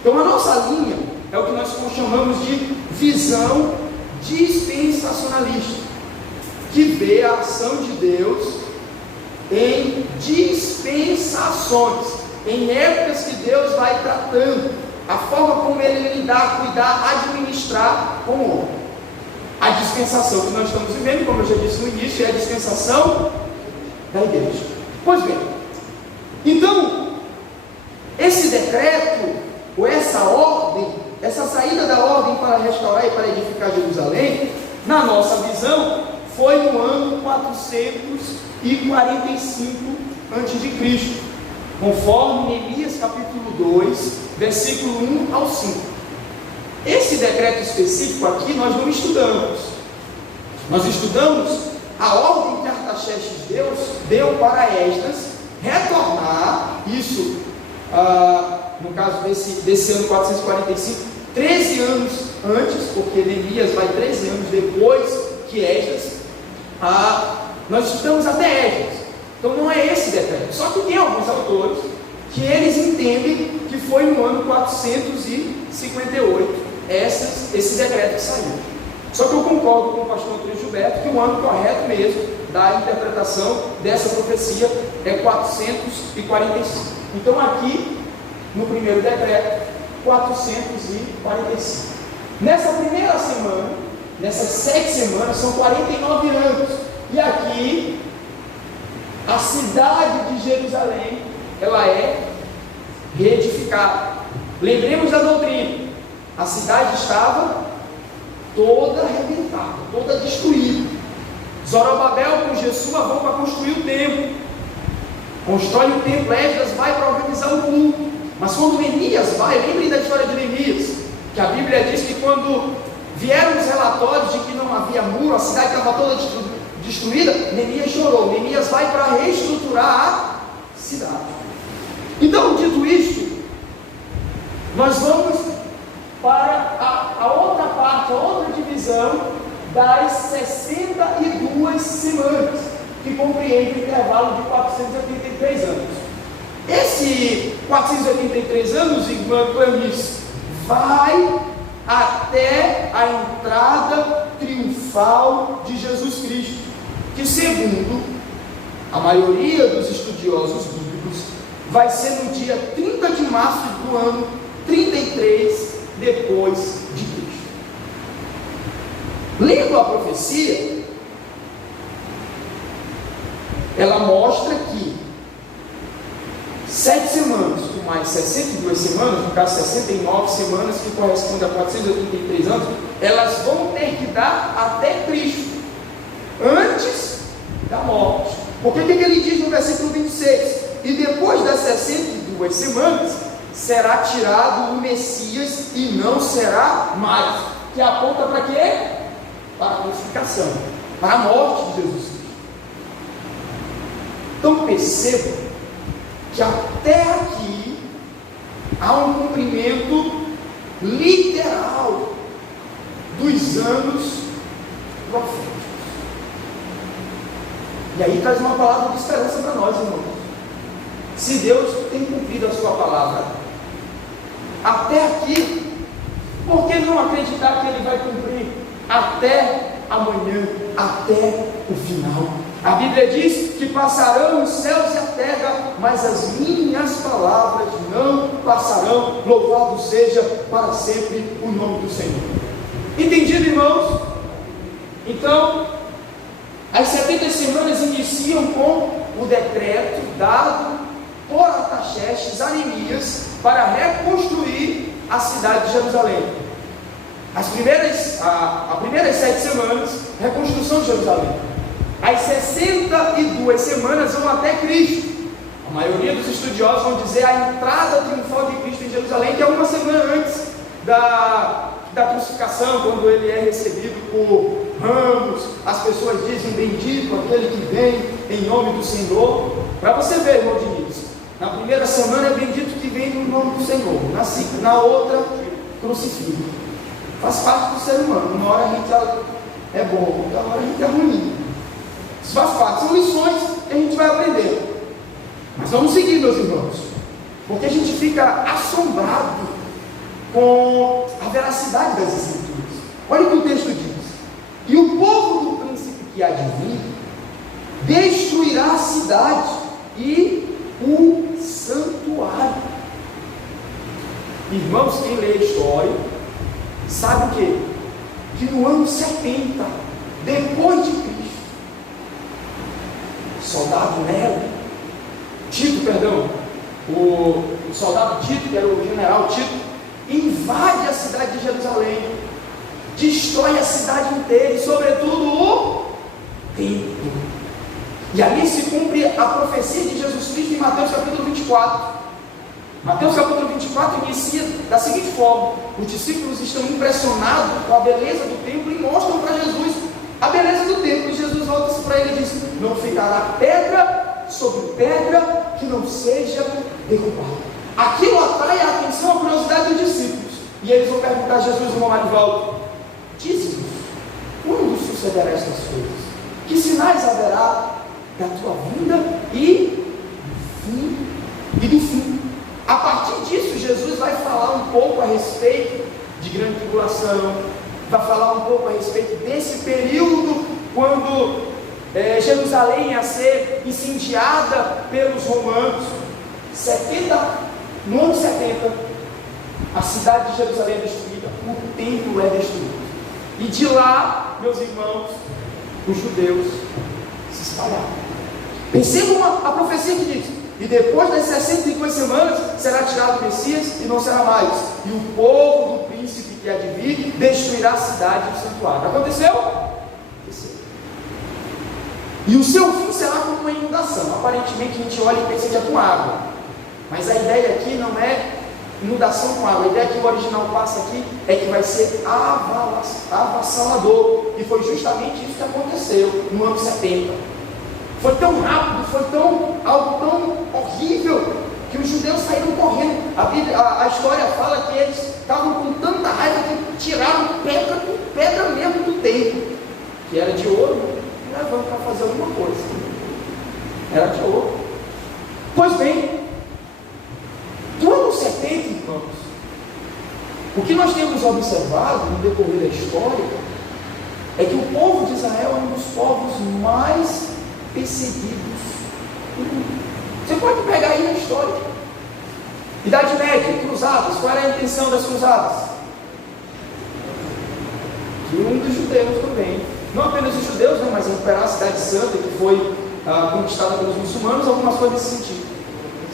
Então a nossa linha é o que nós chamamos de visão dispensacionalista, que vê a ação de Deus em dispensações, em épocas que Deus vai tratando, a forma como Ele lidar, cuidar, administrar com o homem. A dispensação que nós estamos vivendo, como eu já disse no início, é a dispensação da igreja. Pois bem, então, esse decreto, ou essa ordem, essa saída da ordem para restaurar e para edificar Jerusalém, na nossa visão, foi no ano 445 a.C., conforme Neemias capítulo 2, versículo 1 ao 5. Esse decreto específico aqui nós não estudamos. Nós estudamos a ordem que Artaxerxes deu para Esdras retornar, isso, no caso desse ano 445, 13 anos antes, porque Neemias vai 13 anos depois que Esdras. Nós estudamos até Esdras. Então não é esse decreto. Só que tem alguns autores que eles entendem que foi no ano 458 esse decreto que saiu. Só que eu concordo com o pastor Antônio Gilberto que o ano correto mesmo da interpretação dessa profecia é 445. Então aqui, no primeiro decreto, 445. Nessa primeira semana, nessas 7 semanas, são 49 anos. E aqui, a cidade de Jerusalém, ela é reedificada. Lembremos da doutrina. A cidade estava toda arrebentada, toda destruída. Zorobabel com Jesua vão para construir o templo. Constrói o templo, Esdras vai para organizar o culto. Mas quando Neemias vai, lembrem da história de Neemias, que a Bíblia diz que quando vieram os relatórios de que não havia muro, a cidade estava toda destruída, Neemias chorou. Neemias vai para reestruturar a cidade. Então, dito isto, nós vamos para a outra parte, a outra divisão das 62 semanas, que compreende o intervalo de 483 anos. Esse 483 anos, irmã Clarice, vai até a entrada triunfal de Jesus Cristo, que segundo a maioria dos estudiosos bíblicos, vai ser no dia 30 de março do ano 33 depois de Cristo. Lendo a profecia, ela mostra que 7 semanas, com mais 62 semanas, no caso 69 semanas, que corresponde a 483 anos, elas vão ter que dar até Cristo, antes da morte. Porque o que ele diz no versículo 26? E depois das 62 semanas, será tirado o Messias e não será mais. Que aponta para quê? Para a crucificação, para a morte de Jesus Cristo. Então perceba que até aqui há um cumprimento literal dos anos proféticos. E aí traz uma palavra de esperança para nós, irmãos. Se Deus tem cumprido a sua palavra até aqui, por que não acreditar que Ele vai cumprir até amanhã, até o final? A Bíblia diz que passarão os céus e a terra, mas as minhas palavras não passarão. Louvado seja para sempre o nome do Senhor. Entendido, irmãos? Então, as 70 semanas iniciam com o decreto dado por Artaxerxes a Neemias para reconstruir a cidade de Jerusalém. As primeiras 7 semanas, reconstrução de Jerusalém. As 62 semanas vão até Cristo. A maioria dos estudiosos vão dizer a entrada triunfal de Cristo em Jerusalém, que é uma semana antes da crucificação, quando ele é recebido por ramos. As pessoas dizem: bendito aquele que vem em nome do Senhor. Para você ver, irmão Diniz, na primeira semana é bendito que vem no nome do Senhor, na outra, crucifica. Faz parte do ser humano. Uma hora a gente é bom, outra hora a gente é ruim. Isso faz parte, são lições que a gente vai aprender. Mas vamos seguir, meus irmãos, porque a gente fica assombrado com a veracidade das Escrituras. Olha o que o texto diz: e o povo do príncipe que há de vir destruirá a cidade e o santuário. Irmãos, quem lê a história sabe o quê? Que no ano 70 depois de Cristo, o soldado Tito, que era o general Tito, invade a cidade de Jerusalém, destrói a cidade inteira e sobretudo o templo. E ali se cumpre a profecia de Jesus Cristo em Mateus capítulo 24. Mateus capítulo 24 inicia da seguinte forma: os discípulos estão impressionados com a beleza do templo e mostram para Jesus a beleza do templo. E Jesus volta-se para ele e diz: não ficará pedra sobre pedra que não seja derrubada. Aquilo atrai a atenção, a curiosidade dos discípulos, e eles vão perguntar a Jesus uma hora de volta: diz-nos, quando sucederá estas coisas? Que sinais haverá da tua vinda e do fim? A partir disso, Jesus vai falar um pouco a respeito de grande tribulação, vai falar um pouco a respeito desse período quando Jerusalém ia ser incendiada pelos romanos. No ano 70, a cidade de Jerusalém é destruída, o templo é destruído, e de lá, meus irmãos, os judeus se espalharam. Percebam a profecia que diz: e depois das 62 semanas será tirado o Messias e não será mais, e o povo do príncipe que há de vir destruirá a cidade e o santuário. Aconteceu? Aconteceu. E o seu fim será como uma inundação. Aparentemente a gente olha e pensa que é com água, mas a ideia aqui não é inundação com água. A ideia que o original passa aqui é que vai ser avassalador, e foi justamente isso que aconteceu no ano 70. Foi tão rápido, foi algo tão horrível, que os judeus saíram correndo. A história fala que eles estavam com tanta raiva que tiraram pedra mesmo do templo, que era de ouro, e levaram para fazer alguma coisa. Era de ouro. Pois bem, do ano 70, irmãos, o que nós temos observado no decorrer da história é que o povo de Israel é um dos povos mais perseguidos. Você pode pegar aí na história. Idade Média, cruzadas. Qual era a intenção das cruzadas? De um dos judeus também. Não apenas os judeus, mas recuperar a cidade santa que foi conquistada pelos muçulmanos, algumas coisas nesse sentido.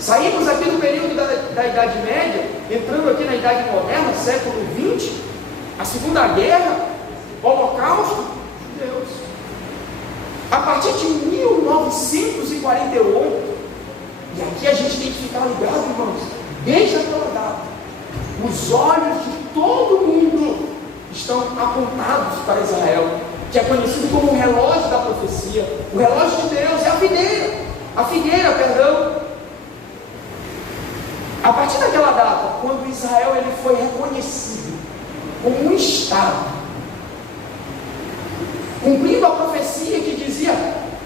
Saímos aqui do período da Idade Média, entrando aqui na Idade Moderna, século XX, a Segunda Guerra, Holocausto, judeus. A partir de 1948, e aqui a gente tem que ficar ligado, irmãos, desde aquela data, os olhos de todo mundo estão apontados para Israel, que é conhecido como o relógio da profecia. O relógio de Deus é a figueira, perdão. A partir daquela data, quando Israel ele foi reconhecido como um Estado, cumprindo a profecia que dizia: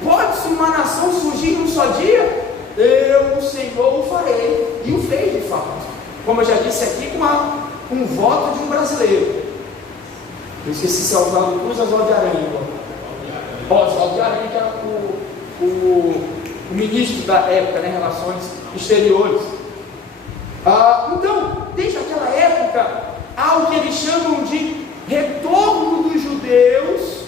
pode-se uma nação surgir num só dia? Eu, o Senhor, o farei. E o fez de fato. Como eu já disse aqui, com um voto de um brasileiro. Eu esqueci se é Oswaldo Cruz ou Oswaldo de Aranha. Oswaldo de Aranha, que era o ministro da época, né, Relações Exteriores. Então, desde aquela época, há o que eles chamam de retorno dos judeus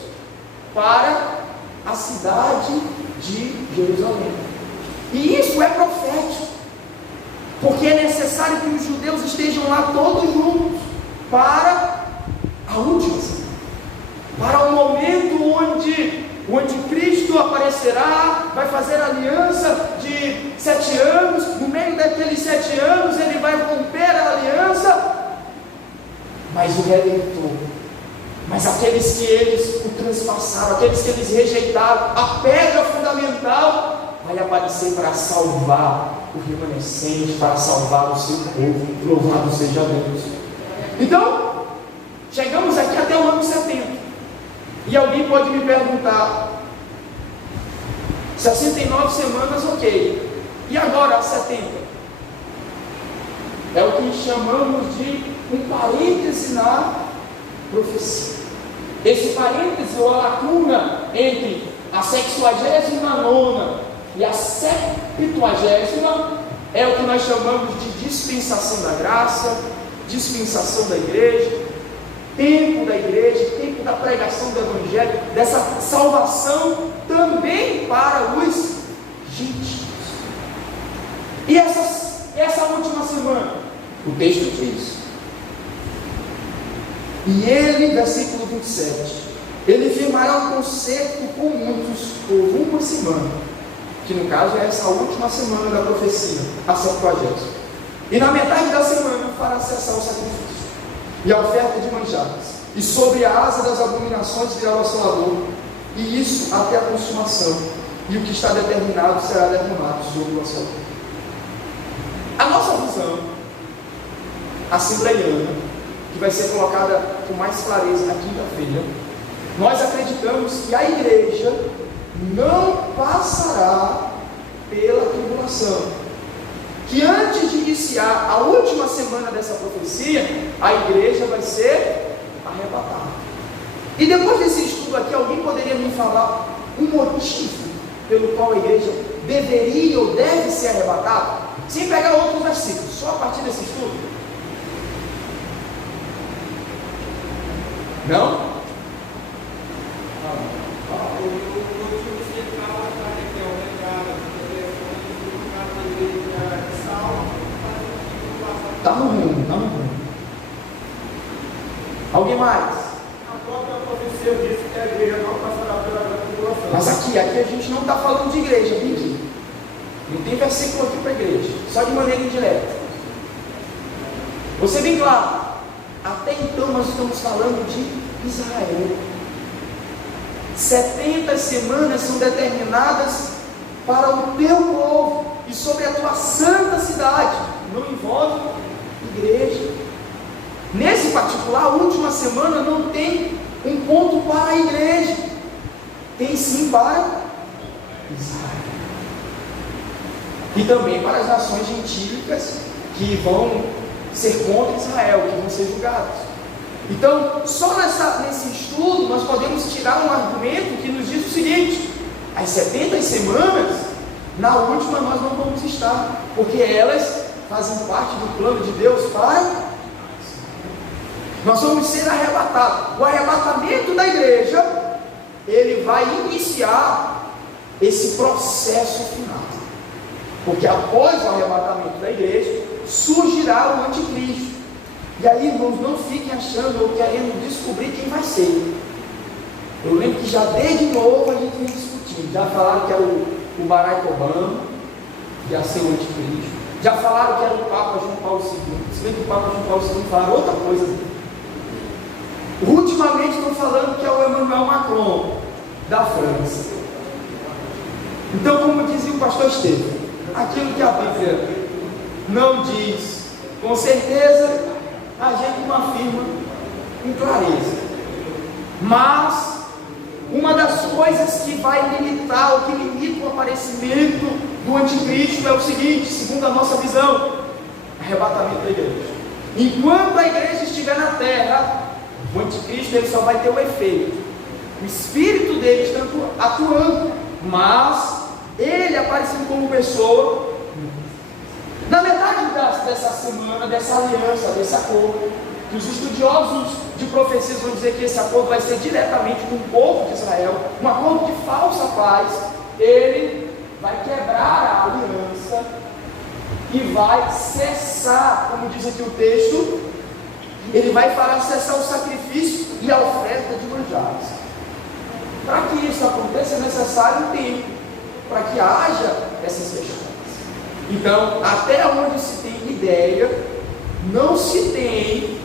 para a cidade de Jerusalém. E isso é profético, porque é necessário que os judeus estejam lá todos juntos para a última semana, para o momento onde Cristo aparecerá, vai fazer aliança de 7 anos. No meio daqueles 7 anos ele vai romper a aliança, mas o Redentor, mas aqueles que eles o transpassaram, aqueles que eles rejeitaram, a pedra fundamental vai aparecer para salvar o remanescente, para salvar o seu povo. Louvado seja Deus. Então, chegamos aqui até o ano 70. E alguém pode me perguntar: 69 semanas, ok. E agora, 70? É o que chamamos de um parêntese na profecia. esse parêntese ou a lacuna entre a 69ª e a 70ª é o que nós chamamos de dispensação da graça, dispensação da igreja, tempo da igreja, tempo da pregação do evangelho, dessa salvação também para os gentios. E essa última semana, o texto diz: e ele, versículo 27, ele firmará um concerto com muitos por uma semana, que no caso é essa última semana da profecia, a 70ª. E na metade da semana fará cessar o sacrifício e a oferta de manjares, e sobre a asa das abominações virá o assolador, e isso até a consumação, e o que está determinado será derramado sobre o assolador. A nossa visão assembleiana, que vai ser colocada com mais clareza na quinta-feira, nós acreditamos que a igreja não passará pela tribulação, que antes de iniciar a última semana dessa profecia, a igreja vai ser arrebatada. E depois desse estudo aqui, alguém poderia me falar um motivo pelo qual a igreja deveria ou deve ser arrebatada? Sem pegar outros versículos, só a partir desse estudo. Não? Está no rumo, está no rumo. Alguém mais? A própria profecia disse que a igreja não passará pela grande tribulação. Mas aqui a gente não está falando de igreja, Vicky. Não tem versículo aqui para a igreja, só de maneira indireta. Vou ser bem claro, até então nós estamos falando de Israel. 70 semanas são determinadas para o teu povo e sobre a tua santa cidade. Não envolve igreja. Nesse particular, a última semana não tem um ponto para a igreja, tem sim para Israel. E também para as nações gentílicas que vão ser contra Israel, que vão ser julgadas. Então, só nesse estudo nós podemos tirar um argumento que nos diz o seguinte: as 70 semanas, na última nós não vamos estar, porque elas fazem parte do plano de Deus para nós vamos ser arrebatados. O arrebatamento da igreja, ele vai iniciar esse processo final. Porque após o arrebatamento da igreja, surgirá o anticristo. E aí, irmãos, não fiquem achando ou querendo descobrir quem vai ser. Eu lembro que já desde novo a gente vem discutindo. Já falaram que era o Barack Obama, que ia ser o anticristo. Já falaram que era o Papa João Paulo II. Se bem que o Papa João Paulo II falaram outra coisa. Ultimamente estão falando que é o Emmanuel Macron, da França. Então, como dizia o pastor Estevão, aquilo que a Bíblia não diz com certeza, a gente não afirma com clareza. Mas uma das coisas que vai limitar, ou que limita o aparecimento do anticristo é o seguinte, segundo a nossa visão: arrebatamento da igreja. Enquanto a igreja estiver na terra, o anticristo ele só vai ter o efeito, o espírito dele está atuando, mas ele aparecendo como pessoa. Na metade dessa semana, dessa aliança, desse acordo, que os estudiosos de profecias vão dizer que esse acordo vai ser diretamente com o povo de Israel, um acordo de falsa paz. Ele vai quebrar a aliança e vai cessar, como diz aqui o texto, ele vai fazer cessar o sacrifício e a oferta de manjares. Para que isso aconteça é necessário um tempo, para que haja essas questões. Então, até onde se tem ideia, não se tem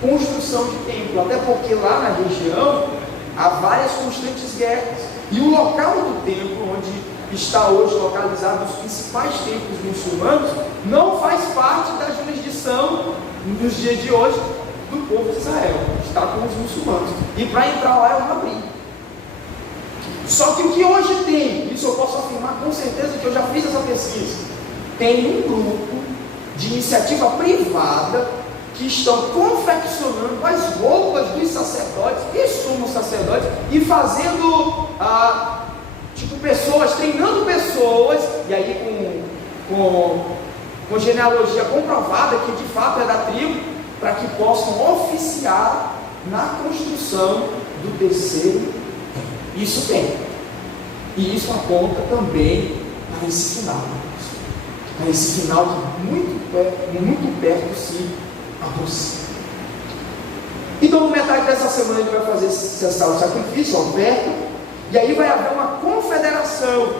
construção de templo, até porque lá na região há várias constantes guerras, e o local do templo, onde está hoje localizado os principais templos muçulmanos, não faz parte da jurisdição nos dias de hoje do povo de Israel, está com os muçulmanos, e para entrar lá é um abrir. Só que o que hoje tem, isso eu posso afirmar com certeza, que eu já fiz essa pesquisa, tem um grupo de iniciativa privada que estão confeccionando as roupas dos sacerdotes e sumos sacerdotes e fazendo, pessoas, treinando pessoas, e aí com genealogia comprovada que de fato é da tribo, para que possam oficiar na construção do terceiro. Isso tem, e isso aponta também para esse final, para esse final que muito perto se aproxima. Então, no metade dessa semana, ele vai fazer cessar o sacrifício, a oferta, e aí vai haver uma confederação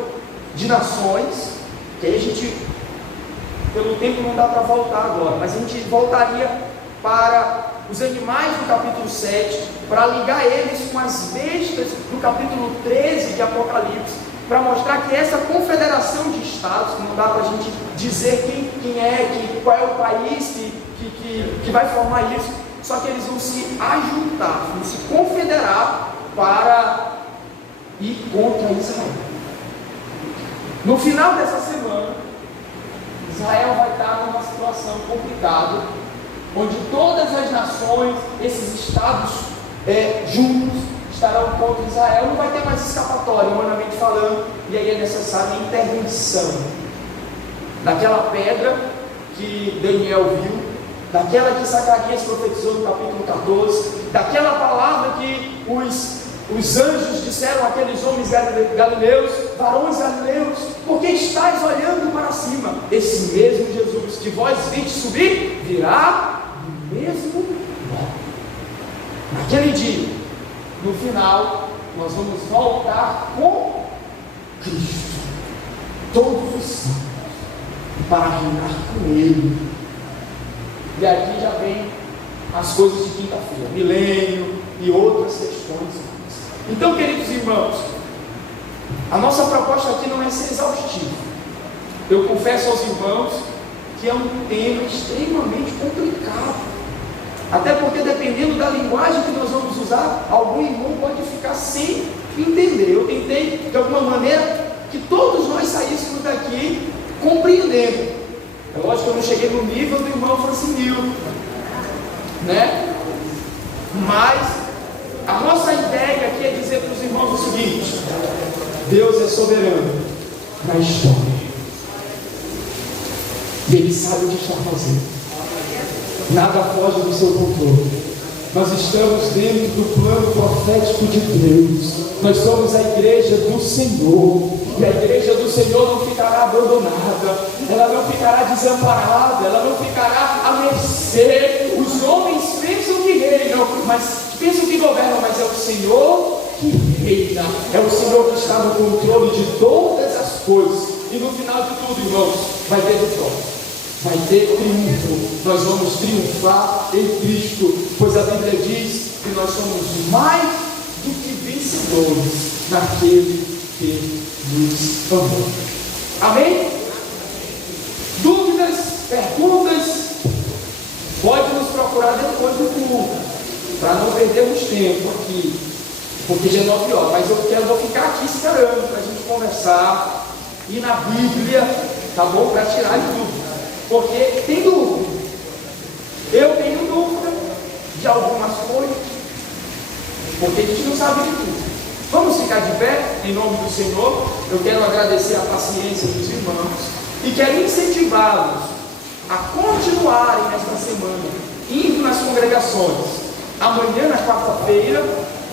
de nações, que aí a gente, pelo tempo não dá para voltar agora, mas a gente voltaria para os animais do capítulo 7, para ligar eles com as bestas do capítulo 13 de Apocalipse, para mostrar que essa confederação de estados, que não dá para a gente dizer quem é, qual é o país que vai formar isso, só que eles vão se ajuntar, vão se confederar para ir contra Israel. No final dessa semana, Israel vai estar numa situação complicada, onde todas as nações, esses estados juntos, estarão contra Israel. Não vai ter mais escapatória, humanamente falando, e aí é necessária a intervenção daquela pedra que Daniel viu, daquela que Zacarias profetizou no capítulo 14, daquela palavra que os anjos disseram àqueles homens galileus, varões galileus, porque estáis olhando para cima? Esse mesmo Jesus que vós viste subir, virá do mesmo modo. Naquele dia, no final, nós vamos voltar com Cristo, todos os santos, para reinar com Ele. E aqui já vem as coisas de quinta-feira, milênio e outras questões. Então, queridos irmãos, a nossa proposta aqui não é ser exaustiva. Eu confesso aos irmãos que é um tema extremamente complicado, até porque dependendo da linguagem que nós vamos usar, algum irmão pode ficar sem entender. Eu tentei de alguma maneira que todos nós saíssemos daqui compreendendo. É lógico que eu não cheguei no nível do irmão Francinil, né? Mas a nossa ideia aqui é dizer para os irmãos o seguinte: Deus é soberano na história, e Ele sabe o que está fazendo. Nada foge do seu controle. Nós estamos dentro do plano profético de Deus. Nós somos a igreja do Senhor, e a igreja do Senhor não ficará abandonada, ela não ficará desamparada, ela não ficará à mercê. Os homens pensam que reinam, pensam que governam, mas é o Senhor que reina, é o Senhor que está no controle de todas as coisas. E no final de tudo, irmãos, vai ter vitória, vai ter triunfo. Nós vamos triunfar em Cristo, pois a Bíblia diz que nós somos mais do que vencedores naquele que nos amou. Amém? Dúvidas, perguntas, pode nos procurar depois do culto, para não perdermos tempo aqui, porque já é 9 horas, mas eu vou ficar aqui esperando para a gente conversar, e na Bíblia, tá bom? Para tirar de dúvida, porque tem dúvida, eu tenho dúvida de algumas coisas, porque a gente não sabe de tudo. Vamos ficar de pé, em nome do Senhor. Eu quero agradecer a paciência dos irmãos, e quero incentivá-los a continuarem nesta semana, indo nas congregações, amanhã na quarta-feira,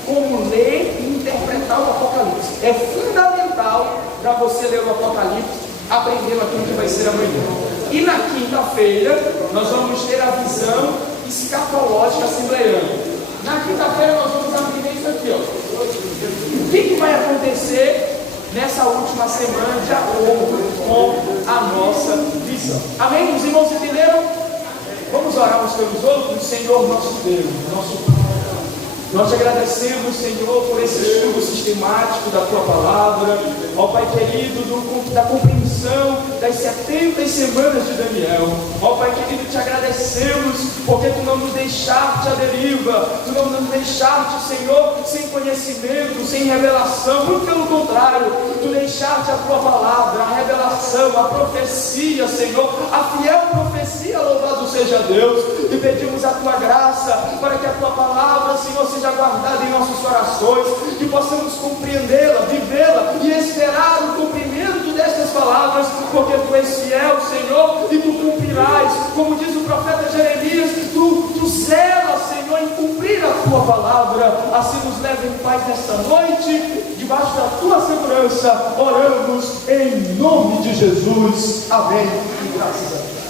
como ler e interpretar o Apocalipse. É fundamental para você ler o Apocalipse, aprendendo aquilo que vai ser amanhã. E na quinta-feira, nós vamos ter a visão escatológica assembleiana. Na quinta-feira nós vamos aprender isso aqui, ó. O que vai acontecer nessa última semana, de acordo com a nossa visão. Amém? Os irmãos entenderam? Vamos orar uns pelos outros. Senhor nosso Deus, nosso Pai, nós te agradecemos, Senhor, por esse estudo sistemático da Tua Palavra, ó Pai querido, da compreensão conclusão das 70 semanas de Daniel. Ó Pai querido, te agradecemos, porque Tu não nos deixaste à deriva, Tu não nos deixaste, Senhor, sem conhecimento, sem revelação, muito pelo contrário, Tu deixaste a Tua palavra, a revelação, a profecia, Senhor, a fiel profecia, louvado seja Deus. E pedimos a Tua graça, para que a Tua palavra, Senhor, seja guardada em nossos corações, que possamos compreendê-la, vivê-la e esperar o cumprimento destas palavras, porque Tu és fiel, Senhor, e Tu cumprirás, como diz o profeta Jeremias, Tu zelas, Senhor, em cumprir a Tua palavra. Assim nos leva em paz nesta noite, debaixo da Tua segurança, oramos em nome de Jesus, amém, e graças a Deus.